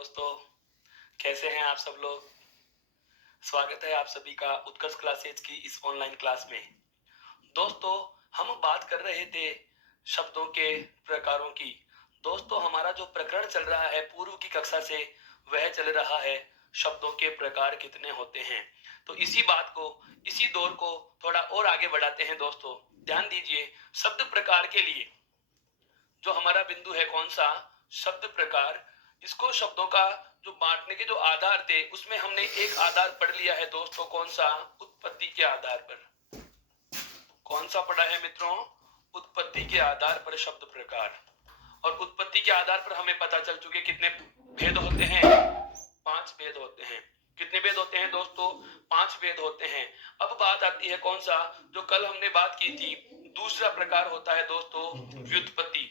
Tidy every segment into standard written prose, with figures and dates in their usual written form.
दोस्तों, कैसे हैं आप सब लोग। स्वागत है आप सभी का उत्कर्ष क्लासेज की इस ऑनलाइन क्लास में। दोस्तों, हम बात कर रहे थे शब्दों के प्रकारों की। दोस्तों, हमारा जो प्रकरण चल रहा है पूर्व की कक्षा से वह चल रहा है शब्दों के प्रकार कितने होते हैं। तो इसी बात को, इसी दौर को थोड़ा और आगे बढ़ाते हैं। दोस्तों ध्यान दीजिए, शब्द प्रकार के लिए जो हमारा बिंदु है कौन सा, शब्द प्रकार। इसको शब्दों का जो बांटने के जो आधार थे उसमें हमने एक आधार पढ़ लिया है दोस्तों, कौन सा, उत्पत्ति के आधार पर। कौन सा पढ़ा है मित्रों, उत्पत्ति के आधार पर शब्द प्रकार। और उत्पत्ति के आधार पर हमें पता चल चुके कितने भेद होते हैं, 5 भेद होते हैं। कितने भेद होते हैं दोस्तों, 5 भेद होते हैं। अब बात आती है कौन सा, जो कल हमने बात की थी, दूसरा प्रकार होता है दोस्तों व्युत्पत्ति।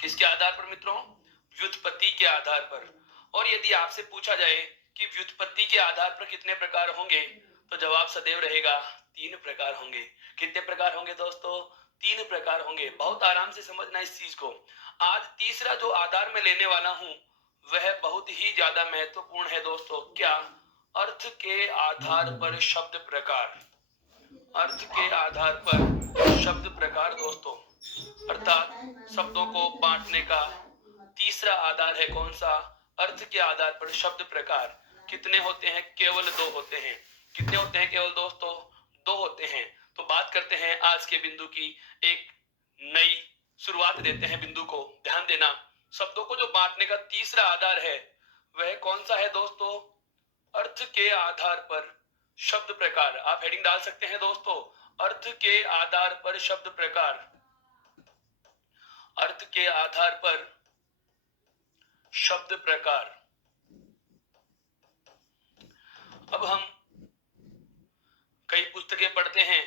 किसके आधार पर मित्रों, व्युत्पत्ति के आधार पर। और यदि आपसे पूछा जाए कि व्युत्पत्ति के आधार पर कितने प्रकार होंगे, तो जवाब सदैव रहेगा 3 प्रकार होंगे। कितने प्रकार होंगे दोस्तों, 3 प्रकार होंगे। बहुत आराम से समझना इस चीज को। आज तीसरा जो आधार में लेने वाला हूं वह बहुत ही ज्यादा महत्वपूर्ण है दोस्तों। क्या, अर्थ के आधार पर शब्द प्रकार। अर्थ के आधार पर शब्द प्रकार दोस्तों, अर्थात शब्दों को बांटने का तीसरा आधार है कौन सा, अर्थ के आधार पर शब्द प्रकार। कितने होते हैं, केवल 2 होते हैं। कितने होते हैं केवल दोस्तों, 2 होते हैं। तो बात करते हैं आज के बिंदु की, एक नई शुरुआत देते हैं बिंदु को। ध्यान देना, शब्दों को जो बांटने का तीसरा आधार है वह कौन सा है दोस्तों, अर्थ के आधार पर शब्द प्रकार। आप हेडिंग डाल सकते हैं दोस्तों, अर्थ के आधार पर शब्द प्रकार। अर्थ के आधार पर शब्द प्रकार। अब हम कई पुस्तकें पढ़ते हैं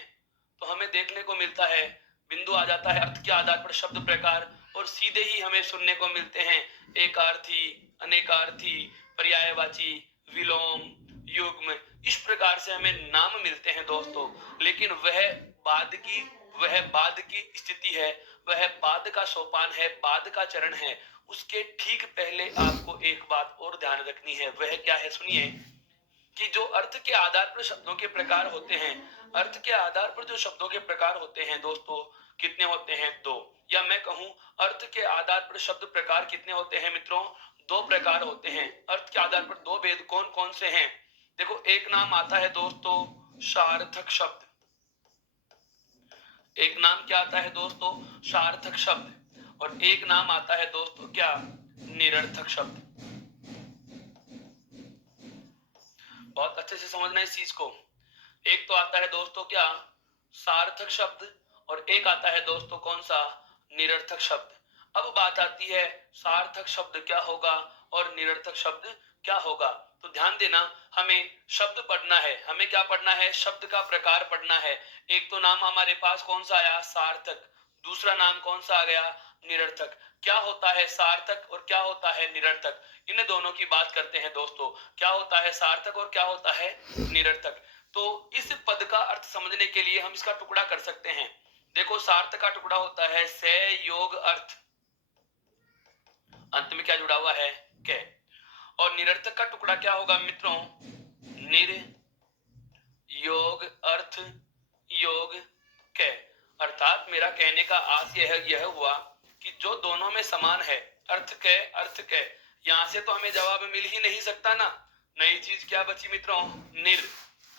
तो हमें देखने को मिलता है, बिंदु आ जाता है अर्थ के आधार पर शब्द प्रकार, और सीधे ही हमें सुनने को मिलते हैं एकार्थी, अनेकार्थी, पर्यायवाची, विलोम, युग्म। इस प्रकार से हमें नाम मिलते हैं दोस्तों। लेकिन वह बाद की स्थिति है, वह बाद का सोपान है, बाद का चरण है। उसके ठीक पहले आपको एक बात और ध्यान रखनी है, वह क्या है सुनिए, कि जो अर्थ के आधार पर शब्दों के प्रकार होते हैं, अर्थ के आधार पर जो शब्दों के प्रकार होते हैं दोस्तों, कितने होते हैं, 2। या मैं कहूं, अर्थ के आधार पर शब्द प्रकार कितने होते हैं मित्रों, 2 प्रकार होते हैं। अर्थ के आधार पर 2 भेद कौन कौन से हैं। देखो, एक नाम आता है दोस्तों सार्थक शब्द। एक नाम क्या आता है दोस्तों, सार्थक शब्द। और एक नाम आता है दोस्तों क्या, निरर्थक शब्द। बहुत अच्छे से समझना इस चीज को। एक तो आता है दोस्तों क्या, सार्थक शब्द, और एक आता है दोस्तों कौन सा, निरर्थक शब्द। अब बात आती है सार्थक शब्द क्या होगा और निरर्थक शब्द क्या होगा। तो ध्यान देना, हमें शब्द पढ़ना है। हमें क्या पढ़ना है, शब्द का प्रकार पढ़ना है। एक तो नाम हमारे पास कौन सा आया, सार्थक। दूसरा नाम कौन सा आ गया, निरर्थक। क्या होता है सार्थक और क्या होता है निरर्थक, इन दोनों की बात करते हैं दोस्तों। क्या होता है सार्थक और क्या होता है निरर्थक। तो इस पद का अर्थ समझने के लिए हम इसका टुकड़ा कर सकते हैं। देखो, सार्थक का टुकड़ा होता है से योग अर्थ, अंत में क्या जुड़ा हुआ है, कै। और निरर्थक का टुकड़ा क्या होगा मित्रों, निर योग अर्थ योग कै। अर्थात मेरा कहने का आशय यह हुआ कि जो दोनों में समान है, अर्थ कै, यहां से तो हमें जवाब मिल ही नहीं सकता ना। नई चीज क्या बची मित्रों, निर,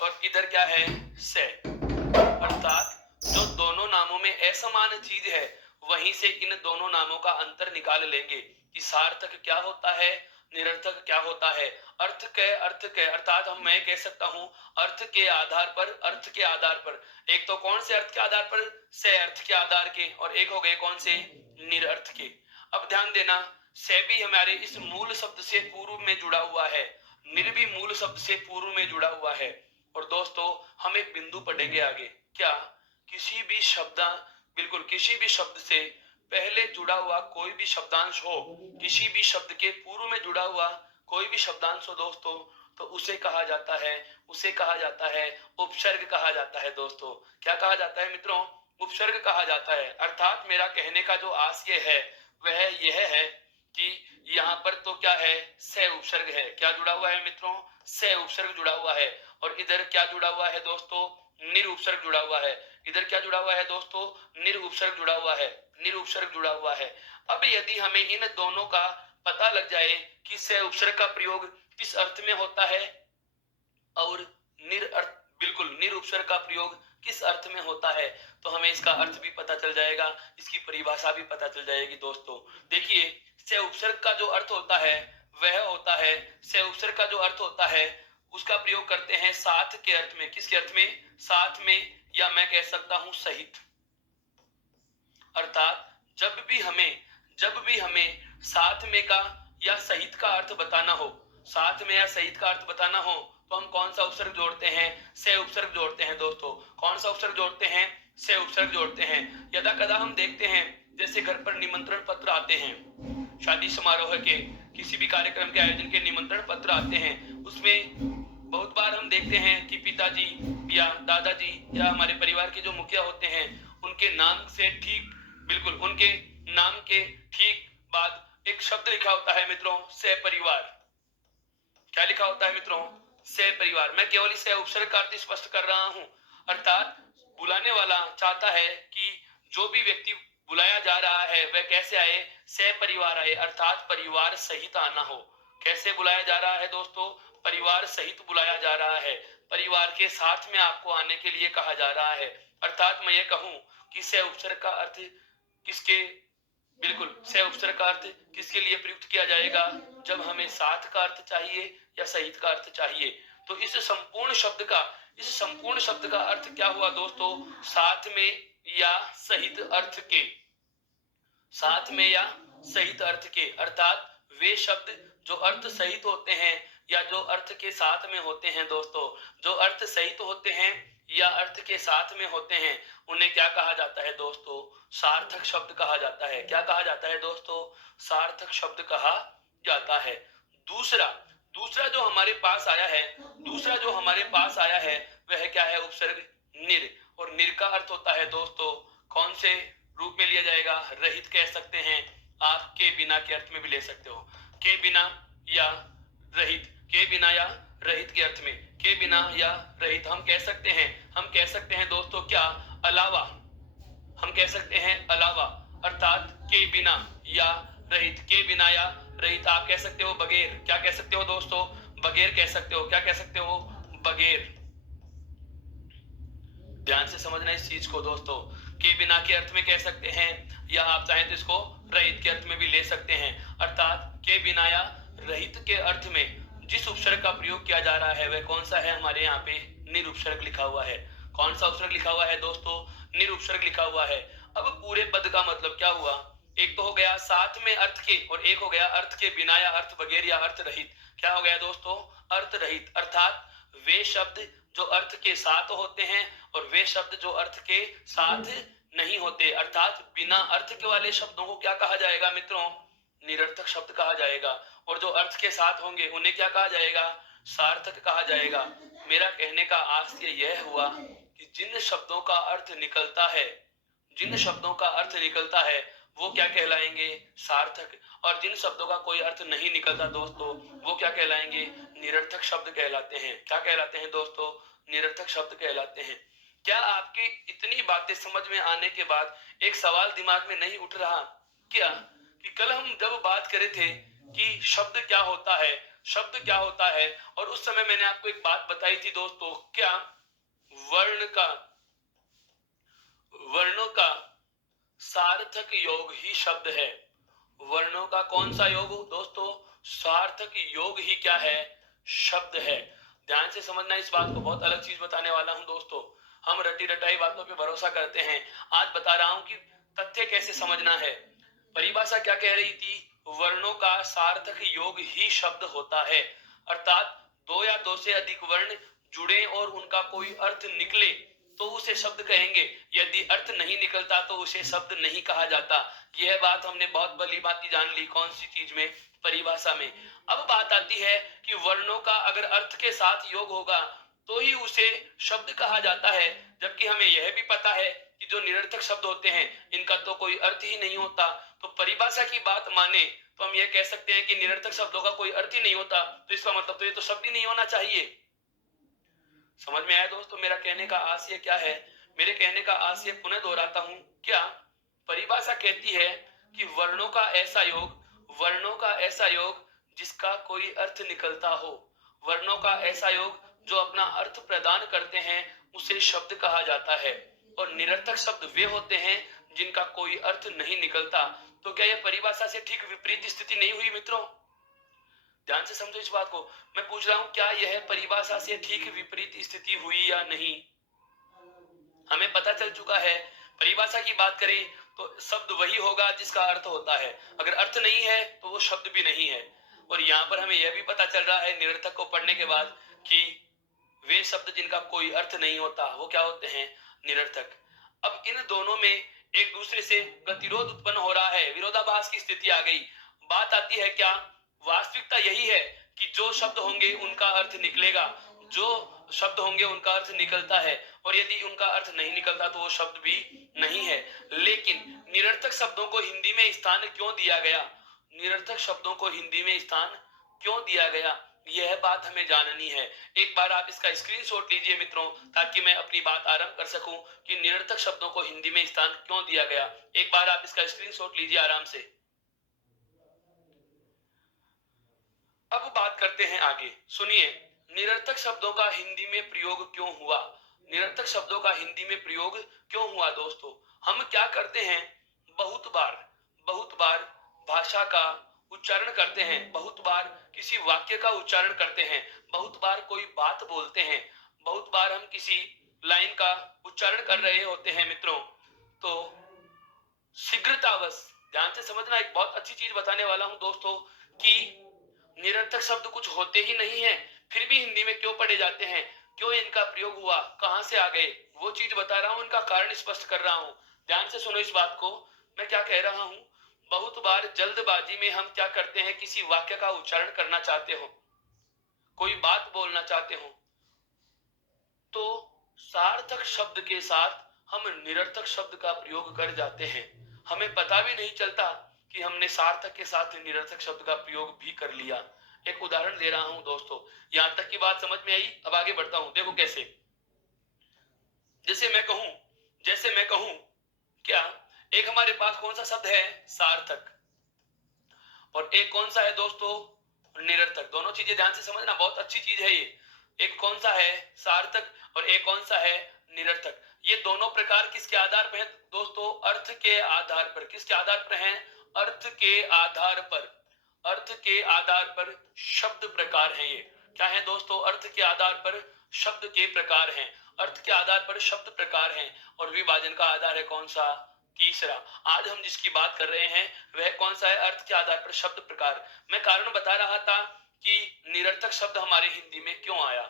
और इधर क्या है, से। अर्थात जो दोनों नामों में असमान चीज है, वहीं से इन दोनों नामों का अंतर निकाल लेंगे कि सार्थक क्या होता है, निरर्थक क्या होता है। अर्थ के अर्थात मैं कह सकता हूं अर्थ के आधार पर। एक तो कौन से अर्थ के आधार पर, से अर्थ के आधार के, और एक हो गए कौन से, निरर्थ के। अब ध्यान देना, से भी हमारे इस मूल शब्द से पूर्व में जुड़ा हुआ है, निर भी मूल शब्द से पूर्व में जुड़ा हुआ है। और दोस्तों, हम एक बिंदु पढ़ेंगे आगे, क्या, किसी भी शब्द, बिल्कुल किसी भी शब्द से पहले जुड़ा हुआ कोई भी शब्दांश हो, किसी भी शब्द के पूर्व में जुड़ा हुआ कोई भी शब्दांश हो दोस्तों, तो उसे कहा जाता है उपसर्ग कहा जाता है दोस्तों। क्या कहा जाता है मित्रों, उपसर्ग कहा जाता है। अर्थात मेरा कहने का जो आशय है वह यह है कि यहाँ पर तो क्या है, से उपसर्ग है। क्या जुड़ा हुआ है मित्रों, से उपसर्ग जुड़ा हुआ है। और इधर क्या जुड़ा हुआ है दोस्तों, निर उपसर्ग जुड़ा हुआ है। इधर क्या जुड़ा हुआ है दोस्तों, निर उपसर्ग जुड़ा हुआ है, निर उपसर्ग जुड़ा हुआ है। अब यदि हमें इन दोनों का पता लग जाए कि से उपसर्ग का प्रयोग किस अर्थ में होता है और निर अर्थ, बिल्कुल निर उपसर्ग का प्रयोग किस अर्थ में होता है, तो हमें इसका अर्थ भी पता चल जाएगा, इसकी परिभाषा भी पता चल जाएगी दोस्तों। देखिए, से उपसर्ग का जो अर्थ होता है वह होता है, से उपसर्ग का जो अर्थ होता है उसका प्रयोग करते हैं साथ के अर्थ में। किसके अर्थ में, साथ में, या मैं कह सकता हूं सहित। अर्थात जब भी हमें साथ में का या सहित का अर्थ बताना हो, साथ में या सहित का अर्थ बताना हो, तो हम कौन सा उपसर्ग जोड़ते हैं, से उपसर्ग जोड़ते हैं दोस्तों। कौन सा उपसर्ग जोड़ते हैं, से उपसर्ग जोड़ते हैं। यदा कदा हम देखते हैं, जैसे घर पर निमंत्रण पत्र आते हैं, शादी समारोह के, किसी भी कार्यक्रम के आयोजन के निमंत्रण पत्र आते हैं, उसमें बहुत बार हम देखते हैं कि पिताजी या दादाजी या हमारे परिवार के जो मुखिया होते हैं, उनके नाम से ठीक, बिल्कुल उनके नाम के ठीक बाद एक शब्द लिखा होता है मित्रों, से परिवार। क्या लिखा होता है मित्रों, से परिवार। मैं केवल इसे उपसर्ग का अर्थ स्पष्ट कर रहा हूं। अर्थात बुलाने वाला चाहता है कि जो भी व्यक्ति बुलाया जा रहा है वह कैसे आए, से परिवार आए, अर्थात परिवार सहित आना हो। कैसे बुलाया जा रहा है दोस्तों, परिवार सहित बुलाया जा रहा है, परिवार के साथ में आपको आने के लिए कहा जा रहा है। अर्थात मैं ये कहूं कि से उपसर्ग का अर्थ किसके, बिल्कुल से उपसर्ग का अर्थ किसके लिए प्रयुक्त किया जाएगा, जब हमें साथ का अर्थ चाहिए या सहित का अर्थ चाहिए। तो इस संपूर्ण शब्द का अर्थ क्या हुआ दोस्तों, साथ में या सहित अर्थ के, साथ में या सहित अर्थ के। अर्थात वे शब्द जो अर्थ सहित होते हैं या जो अर्थ के साथ में होते हैं दोस्तों, जो अर्थ सहित होते हैं या अर्थ के साथ में होते हैं, उन्हें क्या कहा जाता है दोस्तों, सार्थक शब्द कहा जाता है। क्या कहा जाता है दोस्तों, सार्थक शब्द कहा जाता है। दूसरा दूसरा जो हमारे पास आया है, दूसरा जो हमारे पास आया है वह क्या है, उपसर्ग निर। और निर का अर्थ होता है दोस्तों, कौन से रूप में लिया जाएगा, रहित कह सकते हैं आप, के बिना के अर्थ में भी ले सकते हो, के बिना या रहित, के बिना या रहित के अर्थ में, के बिना या रहित हम कह सकते हैं दोस्तों क्या, अलावा, हम कह सकते हैं अलावा, अर्थात के बिना या रहित, के बिना या रहित आप कह सकते हो बगैर। क्या कह सकते हो दोस्तों, बगैर कह सकते हो। क्या कह सकते हो, बगैर। ध्यान से समझना इस चीज को दोस्तों, के बिना के अर्थ में कह सकते हैं, या आप चाहें तो इसको रहित के अर्थ में भी ले सकते हैं। अर्थात के बिना या रहित के अर्थ में जिस उपसर्ग का प्रयोग किया जा रहा है वह कौन सा है, हमारे यहाँ पे निर उपसर्ग लिखा हुआ है। कौन सा उपसर्ग लिखा हुआ है दोस्तों, निर उपसर्ग लिखा हुआ है। अब पूरे पद का मतलब क्या हुआ, एक तो हो गया साथ में अर्थ के, और एक हो गया अर्थ के बिना या अर्थ बगैर या अर्थ रहित। क्या हो गया दोस्तों, अर्थ रहित। अर्थात वे शब्द जो अर्थ के साथ होते हैं और वे शब्द जो अर्थ के साथ नहीं होते, अर्थात बिना अर्थ के वाले शब्दों को क्या कहा जाएगा मित्रों, निरर्थक शब्द कहा जाएगा। और जो अर्थ के साथ होंगे उन्हें क्या कहा जाएगा, सार्थक कहा जाएगा। मेरा कहने का आशय यह हुआ कि जिन शब्दों का अर्थ निकलता है, जिन शब्दों का अर्थ निकलता है वो क्या कहलाएंगे, सार्थक। और जिन शब्दों का कोई अर्थ नहीं निकलता दोस्तों, वो क्या कहलाएंगे, निरर्थक शब्द कहलाते हैं। क्या कहलाते हैं दोस्तों, निरर्थक शब्द कहलाते हैं। क्या आपकी इतनी बातें समझ में आने के बाद एक सवाल दिमाग में नहीं उठ रहा क्या, कि कल हम जब बात करे थे कि शब्द क्या होता है, शब्द क्या होता है, और उस समय मैंने आपको एक बात बताई थी दोस्तों, क्या वर्णों का सार्थक योग ही शब्द है। वर्णों का कौन सा योग दोस्तों, सार्थक योग ही क्या है, शब्द है। ध्यान से समझना इस बात को, बहुत अलग चीज बताने वाला हूं दोस्तों। हम रटी रटाई बातों पे भरोसा करते हैं, आज बता रहा हूं कि तथ्य कैसे समझना है। परिभाषा क्या कह रही थी, वर्णों का सार्थक योग ही शब्द होता है। अर्थात दो या दो से अधिक वर्ण जुड़े और उनका कोई अर्थ निकले तो उसे शब्द कहेंगे, यदि अर्थ नहीं निकलता तो उसे शब्द नहीं कहा जाता। यह बात हमने बहुत भली भांति जान ली, कौन सी चीज में, परिभाषा में। अब बात आती है कि वर्णों का अगर अर्थ के साथ योग होगा तो ही उसे शब्द कहा जाता है, जबकि हमें यह भी पता है कि जो निरर्थक शब्द होते हैं इनका तो कोई अर्थ ही नहीं होता। तो परिभाषा की बात माने तो हम ये कह सकते हैं कि निरर्थक शब्दों का कोई अर्थ ही नहीं होता, तो इसका मतलब तो ये तो शब्द ही नहीं होना चाहिए। समझ में आया दोस्तों मेरा कहने का आशय क्या है? मेरे कहने का आशय पुनः दोहराता हूं, क्या परिभाषा कहती है कि वर्णों का ऐसा योग जिसका कोई अर्थ निकलता हो, वर्णों का ऐसा योग जो अपना अर्थ प्रदान करते हैं, उसे शब्द कहा जाता है। और निरर्थक शब्द वे होते हैं जिनका कोई अर्थ नहीं निकलता। तो क्या यह परिभाषा से ठीक विपरीत स्थिति नहीं हुई मित्रों? ध्यान से समझो इस बात को। मैं पूछ रहा हूं, क्या यह परिभाषा से ठीक विपरीत स्थिति हुई या नहीं? हमें पता चल चुका है, परिभाषा की बात करें तो शब्द वही होगा जिसका अर्थ होता है, अगर अर्थ नहीं है तो वो शब्द भी नहीं है। और यहाँ पर हमें यह भी पता चल रहा है निरर्थक को पढ़ने के बाद कि वे शब्द जिनका कोई अर्थ नहीं होता वो क्या होते हैं? निरर्थक। अब इन दोनों में एक दूसरे से गतिरोध उत्पन्न हो रहा है, विरोधाभास की स्थिति आ गई। बात आती है क्या, वास्तविकता यही है कि जो शब्द होंगे उनका अर्थ निकलेगा, जो शब्द होंगे उनका अर्थ निकलता है, और यदि उनका अर्थ नहीं निकलता तो वो शब्द भी नहीं है। लेकिन निरर्थक शब्दों को हिंदी में स्थान क्यों दिया गया? निरर्थक शब्दों को हिंदी में स्थान क्यों दिया गया, यह बात हमें जाननी है। एक बार आप इसका स्क्रीनशॉट लीजिए मित्रों, ताकि मैं अपनी बात आरंभ कर सकूं कि निरर्थक शब्दों को हिंदी में स्थान क्यों दिया गया। एक बार आप इसका स्क्रीनशॉट लीजिए आराम से। अब बात करते हैं आगे, सुनिए, निरर्थक शब्दों का हिंदी में प्रयोग क्यों हुआ? निरर्थक शब्दों का हिंदी में प्रयोग क्यों हुआ दोस्तों? हम क्या करते हैं, बहुत बार भाषा का उच्चारण करते हैं, बहुत बार किसी वाक्य का उच्चारण करते हैं, बहुत बार कोई बात बोलते हैं, बहुत बार हम किसी लाइन का उच्चारण कर रहे होते हैं मित्रों, तो शीघ्रतावश, ध्यान से समझना, एक बहुत अच्छी चीज बताने वाला हूं दोस्तों, कि निरर्थक शब्द कुछ होते ही नहीं है, फिर भी हिंदी में क्यों पढ़े जाते हैं, क्यों इनका प्रयोग हुआ, कहां से आ गए, वो चीज बता रहा हूं, इनका कारण स्पष्ट कर रहा हूं। ध्यान से सुनो इस बात को, मैं क्या कह रहा हूं। बहुत बार जल्दबाजी में हम क्या करते हैं, किसी वाक्य का उच्चारण करना चाहते हो, कोई बात बोलना चाहते हो, तो सार्थक शब्द के साथ हम निरर्थक शब्द का प्रयोग कर जाते हैं, हमें पता भी नहीं चलता कि हमने सार्थक के साथ निरर्थक शब्द का प्रयोग भी कर लिया। एक उदाहरण दे रहा हूं दोस्तों, यहां तक की बात समझ में आई? अब आगे बढ़ता हूं, देखो कैसे। जैसे मैं कहूं क्या, एक हमारे पास कौन सा शब्द है, सार्थक, और एक कौन सा है दोस्तों, निरर्थक। दोनों चीजें ध्यान से समझना, बहुत अच्छी चीज है ये। एक कौन सा है, सार्थक, और एक कौन सा है, निरर्थक। ये दोनों प्रकार किसके आधार पर है दोस्तों? अर्थ के आधार पर। किसके आधार पर हैं? अर्थ के आधार पर। अर्थ के आधार पर शब्द प्रकार हैं ये। क्या है दोस्तों? अर्थ के आधार पर शब्द के प्रकार हैं। अर्थ के आधार पर शब्द प्रकार हैं, और विभाजन का आधार है कौन सा? तीसरा। आज हम जिसकी बात कर रहे हैं वह कौन सा है? अर्थ के आधार पर शब्द प्रकार। मैं कारण बता रहा था कि निरर्थक शब्द हमारे हिंदी में क्यों आया।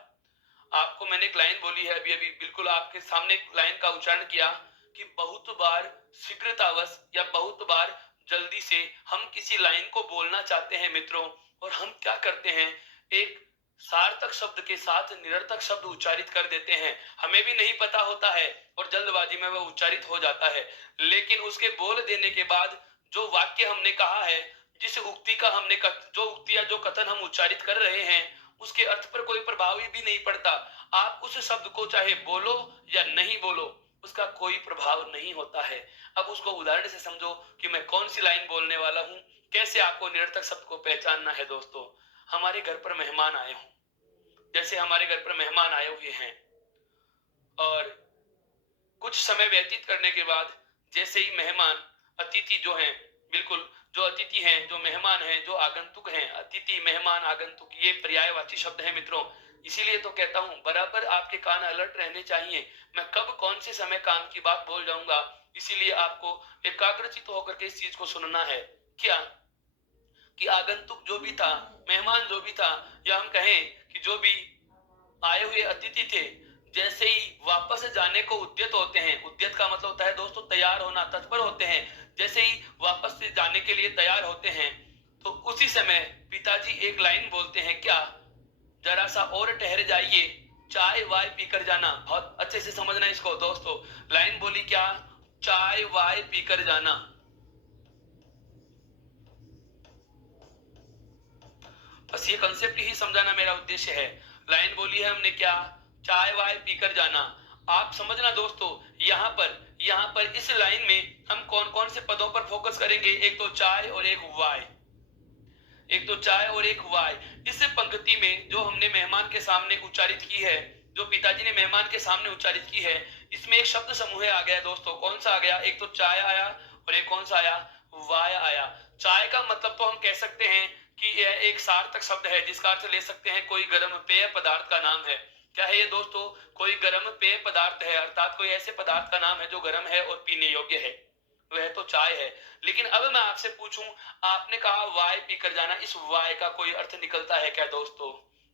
आपको मैंने एक लाइन बोली है अभी अभी, बिल्कुल आपके सामने एक लाइन का उच्चारण किया कि बहुत बार शीघ्रतावश या बहुत बार जल्दी से हम किसी लाइन को बोलना चाहते हैं मित्रों, और हम क्या करते हैं, एक सार्थक शब्द के साथ निरर्थक शब्द उच्चारित कर देते हैं, हमें भी नहीं पता होता है और जल्दबाजी में वह उच्चारित हो जाता है। लेकिन उसके बोल देने के बाद जो वाक्य हमने कहा है, जिस उक्ति का हमने जो उक्ति या जो कथन हम उच्चारित कर रहे हैं, उसके अर्थ पर कोई प्रभाव भी नहीं पड़ता। आप उस शब्द को चाहे बोलो या नहीं बोलो, उसका कोई प्रभाव नहीं होता है। अब उसको उदाहरण से समझो कि मैं कौन सी लाइन बोलने वाला हूं, कैसे आपको निरर्थक शब्द को पहचानना है दोस्तों। हमारे घर पर मेहमान आए हों, जैसे हमारे घर पर मेहमान आए हुए हैं, और कुछ समय व्यतीत करने के बाद जैसे ही मेहमान, अतिथि जो हैं, बिल्कुल जो अतिथि हैं, जो मेहमान हैं, जो आगंतुक हैं, अतिथि, मेहमान, आगंतुक, ये पर्यायवाची शब्द हैं मित्रों। इसीलिए तो कहता हूं, बराबर आपके कान अलर्ट रहने चाहिए, मैं कब कौन से समय काम की बात बोल जाऊंगा। इसीलिए आपको एकाग्रचित होकर के इस चीज को सुनना है। क्या कि आगंतुक जो भी था, मेहमान जो भी था, या हम कहें कि जो भी आए हुए अतिथि थे, जैसे ही वापस जाने को उद्यत होते हैं, उद्यत का मतलब होता है दोस्तों तैयार होना, तत्पर होते हैं, जैसे ही वापस से जाने के लिए तैयार होते हैं, तो उसी समय पिताजी एक लाइन बोलते हैं, क्या, जरा सा और ठहर जाइए, चाय वाय पीकर जाना। बहुत अच्छे से समझना इसको दोस्तों, लाइन बोली क्या, चाय वाय पीकर जाना। बस ये कंसेप्ट ही समझाना मेरा उद्देश्य है। लाइन बोली है हमने क्या, चाय वाय पीकर जाना। आप समझना दोस्तों, यहाँ पर इस लाइन में हम कौन कौन से पदों पर फोकस करेंगे। एक तो चाय और एक वाय, एक तो चाय और एक वाय। इस पंक्ति में जो हमने मेहमान के सामने उच्चारित की है, जो पिताजी ने मेहमान के सामने उच्चारित की है, इसमें एक शब्द समूह आ गया दोस्तों। कौन सा आ गया, एक तो चाय आया और एक कौन सा आया, वाय आया। चाय का मतलब तो हम कह सकते हैं कि यह एक सार्थक शब्द है, जिसका अर्थ ले सकते हैं कोई गर्म पेय पदार्थ का नाम है। क्या है ये दोस्तों, कोई गर्म पेय पदार्थ है, अर्थात कोई ऐसे पदार्थ का नाम है जो गर्म है और पीने योग्य है, वह तो चाय है। लेकिन अब मैं आपसे पूछूं, आपने कहा वाय पीकर जाना, इस वाय का कोई अर्थ निकलता है क्या दोस्तों?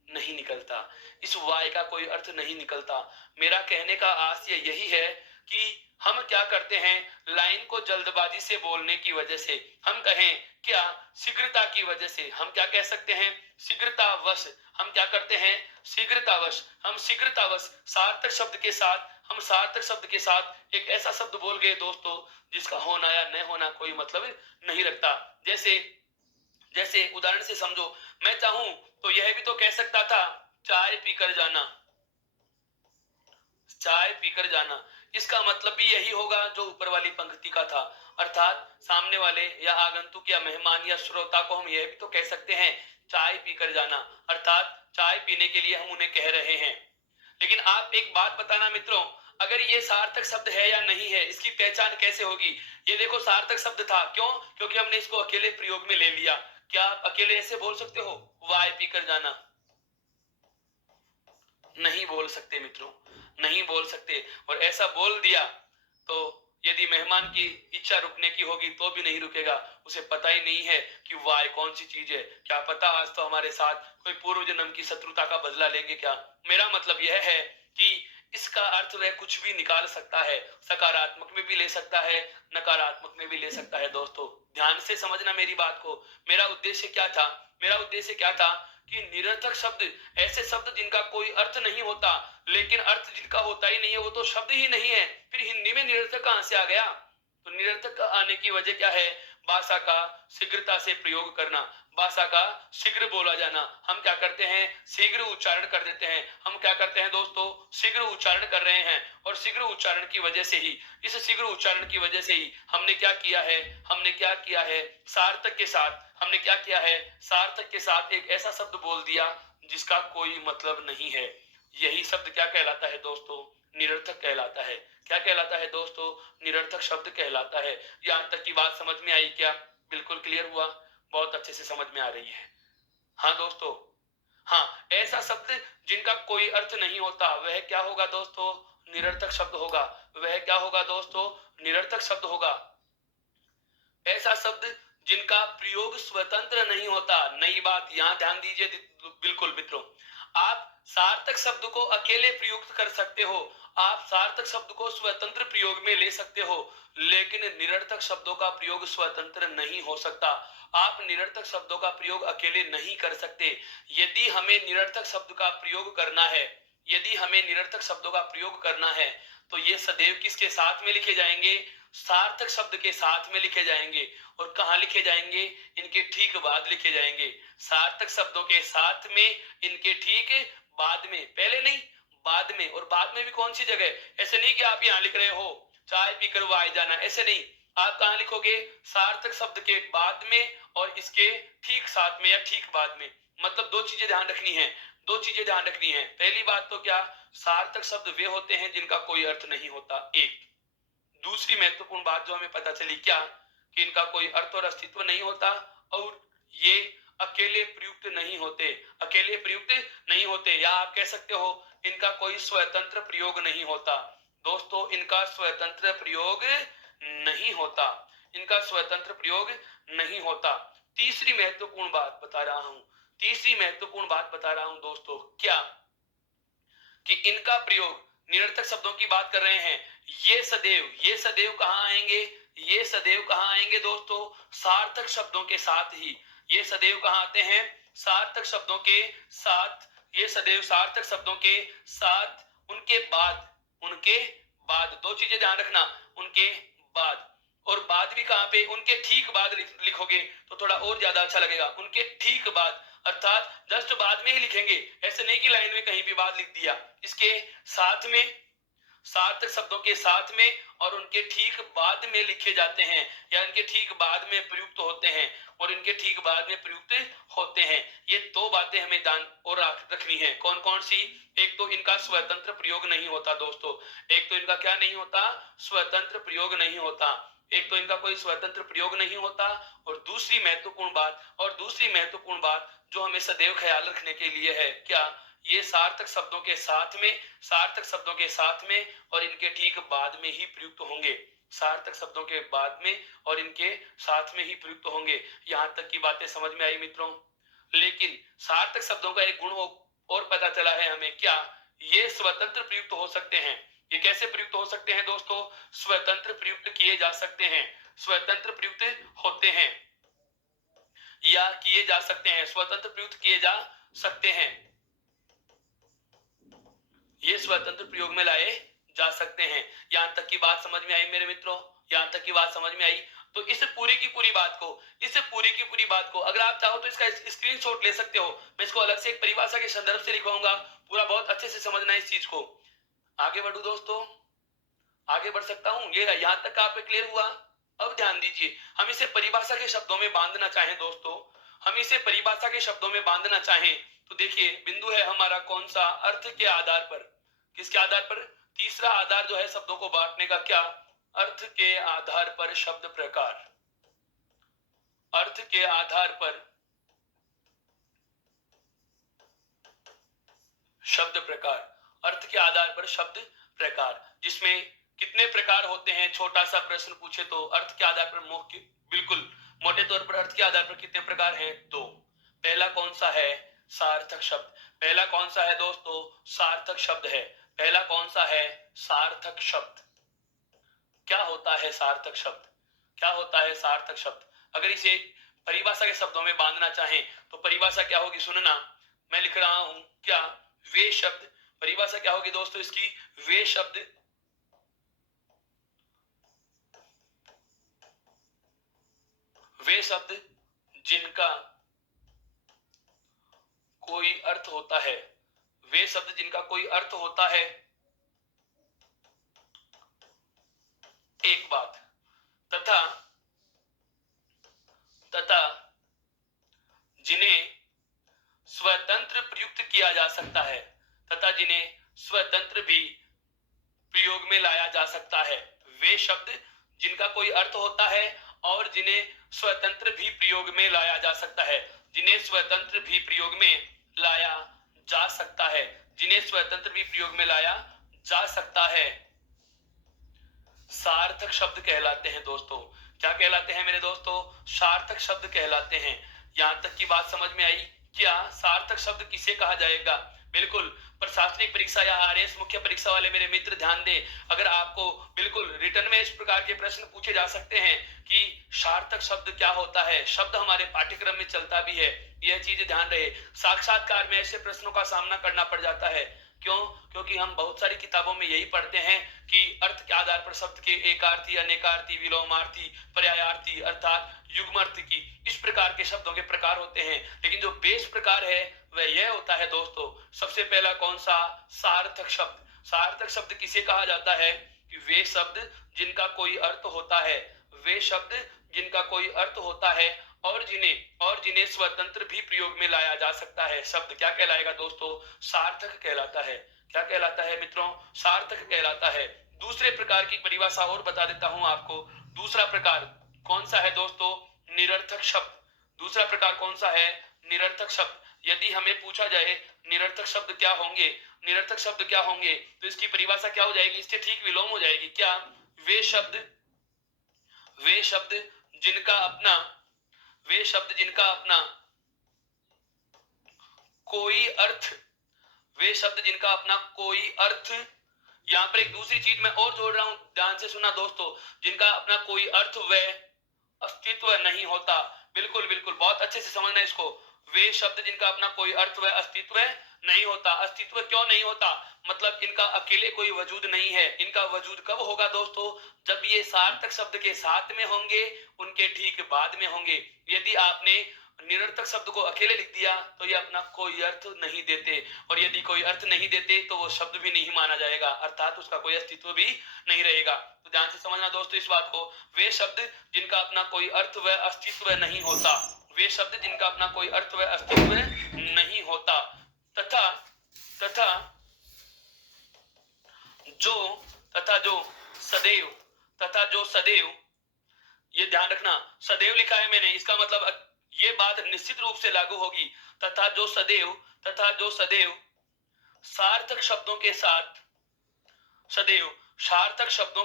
नहीं निकलता, इस वाय का कोई अर्थ नहीं निकलता। मेरा कहने का आशय यही है कि हम क्या करते हैं, लाइन को जल्दबाजी से बोलने की वजह से, हम कहें क्या, शीघ्रता की वजह से, हम क्या कह सकते हैं, शीघ्रतावश। हम क्या करते हैं, शीघ्रतावश। हम शीघ्रतावश सार्थक शब्द के साथ, हम सार्थक शब्द के साथ एक ऐसा शब्द बोल गए दोस्तों जिसका होना या न होना कोई मतलब नहीं रखता। जैसे जैसे उदाहरण से समझो, मैं चाहूं तो यह भी तो कह सकता था चाय पीकर जाना, चाय पीकर जाना। इसका मतलब भी यही होगा जो ऊपर वाली पंक्ति का था, अर्थात सामने वाले या आगंतुक या मेहमान या श्रोता को हम यह भी तो कह सकते हैं चाय पीकर जाना, अर्थात चाय पीने के लिए हम उन्हें कह रहे हैं। लेकिन आप एक बात बताना मित्रों, अगर ये सार्थक शब्द है या नहीं है, इसकी पहचान कैसे होगी? ये देखो सार्थक शब्द था, क्यों? क्योंकि हमने इसको अकेले प्रयोग में ले लिया। क्या आप अकेले ऐसे बोल सकते हो वाय पीकर जाना? नहीं बोल सकते मित्रों, नहीं बोल सकते। और ऐसा बोल दिया तो यदि मेहमान की इच्छा रुकने की होगी तो भी नहीं रुकेगा। उसे पता ही नहीं है कि वाय कौन सी चीज है। क्या पता आज तो हमारे साथ कोई पूर्व जन्म की शत्रुता का बदला लेंगे क्या। मेरा मतलब यह है कि इसका अर्थ वह कुछ भी निकाल सकता है, सकारात्मक में भी ले सकता है, नकारात्मक में भी ले सकता है। दोस्तों ध्यान से समझना मेरी बात को। मेरा उद्देश्य क्या था, मेरा उद्देश्य क्या था कि निरर्थक शब्द, ऐसे शब्द जिनका कोई अर्थ नहीं होता, लेकिन अर्थ जिनका होता ही नहीं है वो तो शब्द ही नहीं है, फिर हिंदी में निरर्थक कहां से आ गया? तो निरर्थक आने की वजह क्या है? भाषा का शीघ्रता से प्रयोग करना, भाषा का शीघ्र बोला जाना। हम क्या करते हैं, शीघ्र उच्चारण कर देते हैं। हम क्या करते हैं दोस्तों, शीघ्र उच्चारण कर रहे हैं, और शीघ्र उच्चारण की वजह से ही, इस शीघ्र उच्चारण की वजह से ही हमने क्या किया है, हमने क्या किया है, सार्थक के साथ, हमने क्या किया है, सार्थक के साथ एक ऐसा शब्द बोल दिया जिसका कोई मतलब नहीं है। यही शब्द क्या कहलाता है दोस्तों, निरर्थक कहलाता है। क्या कहलाता है दोस्तों, निरर्थक शब्द कहलाता है। यहां तक की बात समझ में आई क्या? बिल्कुल क्लियर हुआ, बहुत अच्छे से समझ में आ रही है। हाँ दोस्तों, हाँ, ऐसा शब्द जिनका कोई अर्थ नहीं होता वह क्या होगा दोस्तों, निरर्थक शब्द होगा। वह क्या होगा दोस्तों, निरर्थक शब्द होगा। ऐसा शब्द जिनका प्रयोग स्वतंत्र नहीं होता। नई बात यहां ध्यान दीजिए बिल्कुल मित्रों, आप सार्थक शब्द को अकेले प्रयुक्त कर सकते हो, आप सार्थक शब्द को स्वतंत्र प्रयोग में ले सकते हो, लेकिन निरर्थक शब्दों का प्रयोग स्वतंत्र नहीं हो सकता। आप निरर्थक शब्दों का प्रयोग अकेले नहीं कर सकते। यदि हमें निरर्थक शब्द का प्रयोग करना है, यदि हमें निरर्थक शब्दों का प्रयोग करना है, तो ये सदैव किसके साथ में लिखे जाएंगे, सार्थक शब्द के साथ में लिखे जाएंगे। और कहां लिखे जाएंगे, इनके ठीक बाद लिखे जाएंगे। सार्थक शब्दों के साथ में, इनके ठीक बाद में, पहले नहीं बाद में। और बाद में भी कौन सी जगह? ऐसे नहीं कि आप यहां लिख रहे हो चाय पीकर वो आए जाना, ऐसे नहीं। आप कहां लिखोगे, सार्थक शब्द के बाद में और इसके ठीक साथ में या ठीक बाद में। मतलब दो चीजें ध्यान रखनी है, दो चीजें ध्यान रखनी है। पहली बात तो क्या, सार्थक शब्द वे होते हैं जिनका कोई अर्थ नहीं होता, एक। दूसरी महत्वपूर्ण बात जो हमें पता चली क्या, कि इनका कोई अर्थ और अस्तित्व नहीं होता, और ये अकेले प्रयुक्त नहीं होते, अकेले प्रयुक्त नहीं होते, या आप कह सकते हो इनका कोई स्वतंत्र प्रयोग नहीं होता। दोस्तों इनका स्वतंत्र प्रयोग नहीं होता, इनका स्वतंत्र प्रयोग नहीं होता। तीसरी महत्वपूर्ण बात बता रहा हूं, तीसरी महत्वपूर्ण बात बता रहा हूं दोस्तों, क्या कि इनका प्रयोग, निरर्थक शब्दों की बात कर रहे हैं, ये सदैव कहां आएंगे, ये सदैव कहां आएंगे दोस्तों, सार्थक शब्दों के साथ ही। ये सदैव कहां आते हैं, सार्थक शब्दों के साथ। ये सदैव सार्थक शब्दों के साथ, उनके बाद, उनके बाद, दो चीजें ध्यान रखना, उनके बाद। और बाद भी कहां पे, उनके ठीक बाद लिखोगे तो थोड़ा और ज्यादा अच्छा लगेगा, उनके ठीक बाद, अर्थात जस्ट बाद में ही लिखेंगे, ऐसे नहीं कि लाइन में कहीं भी बाद लिख दिया। इसके साथ में, सार्थक शब्दों के साथ में और उनके ठीक बाद में लिखे जाते हैं, या इनके ठीक बाद में प्रयुक्त होते हैं और इनके ठीक बाद में प्रयुक्त होते हैं। ये दो बातें हमें ध्यान और रखनी है। कौन कौन सी? एक तो इनका स्वतंत्र प्रयोग नहीं होता दोस्तों, एक तो इनका क्या नहीं होता? स्वतंत्र प्रयोग नहीं होता। एक तो इनका कोई स्वतंत्र प्रयोग नहीं होता, और दूसरी महत्वपूर्ण बात जो हमें सदैव ख्याल रखने के लिए है, क्या? ये सार्थक शब्दों के साथ में और इनके ठीक बाद में ही प्रयुक्त होंगे। सार्थक शब्दों के बाद में और इनके साथ में ही प्रयुक्त होंगे। यहां तक की बातें समझ में आई मित्रों? लेकिन सार्थक शब्दों का एक गुण और पता चला है हमें, क्या? ये स्वतंत्र प्रयुक्त हो सकते हैं। ये कैसे प्रयुक्त हो सकते हैं दोस्तों? स्वतंत्र प्रयुक्त किए जा सकते हैं, स्वतंत्र प्रयुक्त होते हैं या किए जा सकते हैं, स्वतंत्र प्रयुक्त किए जा सकते हैं। ये स्वतंत्र प्रयोग में लाए जा सकते हैं। यहां तक की बात समझ में आई मेरे मित्रों? यहां तक की बात समझ में आई? तो इस पूरी की पूरी बात को अगर आप चाहो तो इसका स्क्रीनशॉट ले सकते हो। मैं इसको अलग से एक परिभाषा के संदर्भ से लिखवाऊंगा, पूरा बहुत अच्छे से समझना है इस चीज को। आगे बढ़ू दोस्तों, आगे बढ़ सकता हूं? ये यहां तक आपको क्लियर हुआ? अब ध्यान दीजिए, हम इसे परिभाषा के शब्दों में बांधना चाहें दोस्तों, हम इसे परिभाषा के शब्दों में बांधना चाहें तो देखिए, बिंदु है हमारा कौन सा? अर्थ के आधार पर। किसके आधार पर? तीसरा आधार जो है शब्दों को बांटने का, क्या? अर्थ के आधार पर शब्द प्रकार। अर्थ के आधार पर शब्द प्रकार। अर्थ के आधार पर शब्द प्रकार, जिसमें कितने प्रकार होते हैं? छोटा सा प्रश्न पूछे तो अर्थ के आधार पर बिल्कुल मोटे तौर पर अर्थ के आधार पर कितने प्रकार हैं? दो। पहला कौन सा है? सार्थक शब्द। पहला कौन सा है दोस्तों? सार्थक शब्द है। पहला कौन सा है? सार्थक शब्द। क्या होता है सार्थक शब्द? क्या होता है सार्थक शब्द? अगर इसे परिभाषा के शब्दों में बांधना चाहें तो परिभाषा क्या होगी? सुनना, मैं लिख रहा हूं, क्या? वे शब्द। परिभाषा क्या होगी दोस्तों इसकी? वे शब्द जिनका कोई अर्थ होता है। वे शब्द जिनका कोई अर्थ होता है। एक बात, तथा जिन्हें स्वतंत्र प्रयुक्त किया जा सकता है, तथा जिन्हें स्वतंत्र भी प्रयोग में लाया जा सकता है। वे शब्द जिनका कोई अर्थ होता है और जिन्हें स्वतंत्र भी प्रयोग में लाया जा सकता है। जिन्हें स्वतंत्र भी प्रयोग में लाया जा सकता है। जिन्हें स्वतंत्र भी प्रयोग में लाया जा सकता है, सार्थक शब्द कहलाते हैं दोस्तों। क्या कहलाते हैं मेरे दोस्तों? सार्थक शब्द कहलाते हैं। यहां तक की बात समझ में आई? क्या सार्थक शब्द किसे कहा जाएगा? बिल्कुल, प्रशासनिक परीक्षा या आरएस मुख्य परीक्षा वाले मेरे मित्र ध्यान दें, अगर आपको बिल्कुल रिटर्न में इस प्रकार के प्रश्न पूछे जा सकते हैं कि सार्थक शब्द क्या होता है, शब्द हमारे पाठ्यक्रम में चलता भी है, यह चीज ध्यान रहे। साक्षात्कार में ऐसे प्रश्नों का सामना करना पड़ जाता है। क्यों? क्योंकि हम बहुत सारी किताबों में यही पढ़ते हैं कि अर्थ के आधार पर शब्द के एकार्थी, अनेकार्थी, विलोमार्थी, पर्यायार्थी अर्थात युग्मार्थ की इस प्रकार के शब्दों के प्रकार होते हैं। लेकिन जो बेस प्रकार है वह यह होता है दोस्तों, सबसे पहला कौन सा? सार्थक शब्द। सार्थक शब्द किसे कहा जाता है? कि वे शब्द जिनका कोई अर्थ होता है। वे शब्द जिनका कोई अर्थ होता है और जिन्हें स्वतंत्र भी प्रयोग में लाया जा सकता है। शब्द क्या कहलाएगा दोस्तों? सार्थक कहलाता है। क्या कहलाता है मित्रों? सार्थक कहलाता है। दूसरे प्रकार की परिभाषा और बता देता हूं आपको। दूसरा प्रकार कौन सा है दोस्तों? निरर्थक शब्द। दूसरा प्रकार कौन सा है? निरर्थक शब्द। यदि हमें पूछा जाए निरर्थक शब्द क्या होंगे, निरर्थक शब्द क्या होंगे, तो इसकी परिभाषा क्या हो जाएगी? इसके ठीक विलोम हो जाएगी। क्या? वे शब्द जिनका अपना कोई अर्थ, वे शब्द जिनका अपना कोई अर्थ, यहां पर एक दूसरी चीज मैं और जोड़ रहा हूं, ध्यान से सुना दोस्तों, जिनका अपना कोई अर्थ व अस्तित्व नहीं होता। बिल्कुल बिल्कुल, बहुत अच्छे से समझना इसको। वे शब्द जिनका अपना कोई अर्थ व अस्तित्व नहीं होता। अस्तित्व क्यों नहीं होता? मतलब इनका अकेले कोई वजूद नहीं है। इनका वजूद कब होगा दोस्तों? जब ये सार्थक शब्द के साथ में होंगे, उनके ठीक बाद में होंगे। यदि आपने निरर्थक शब्द को अकेले लिख दिया तो ये अपना कोई अर्थ नहीं देते, और यदि कोई अर्थ नहीं देते तो वो शब्द भी नहीं माना जाएगा, अर्थात उसका कोई अस्तित्व भी नहीं रहेगा। तो ध्यान से समझना दोस्तों इस बात को, वे शब्द जिनका अपना कोई अर्थ व अस्तित्व नहीं होता, वे शब्द जिनका अपना कोई अर्थ व अस्तित्व नहीं होता, तथा तथा जो सदैव, ये ध्यान रखना, सदैव लिखा है मैंने, इसका मतलब ये बात निश्चित रूप से लागू होगी। तथा जो सदैव सार्थक शब्दों के साथ, सदैव सार्थक शब्दों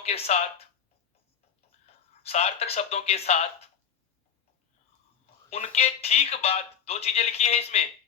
के साथ उनके ठीक बाद, दो चीजें लिखी हैं इसमें,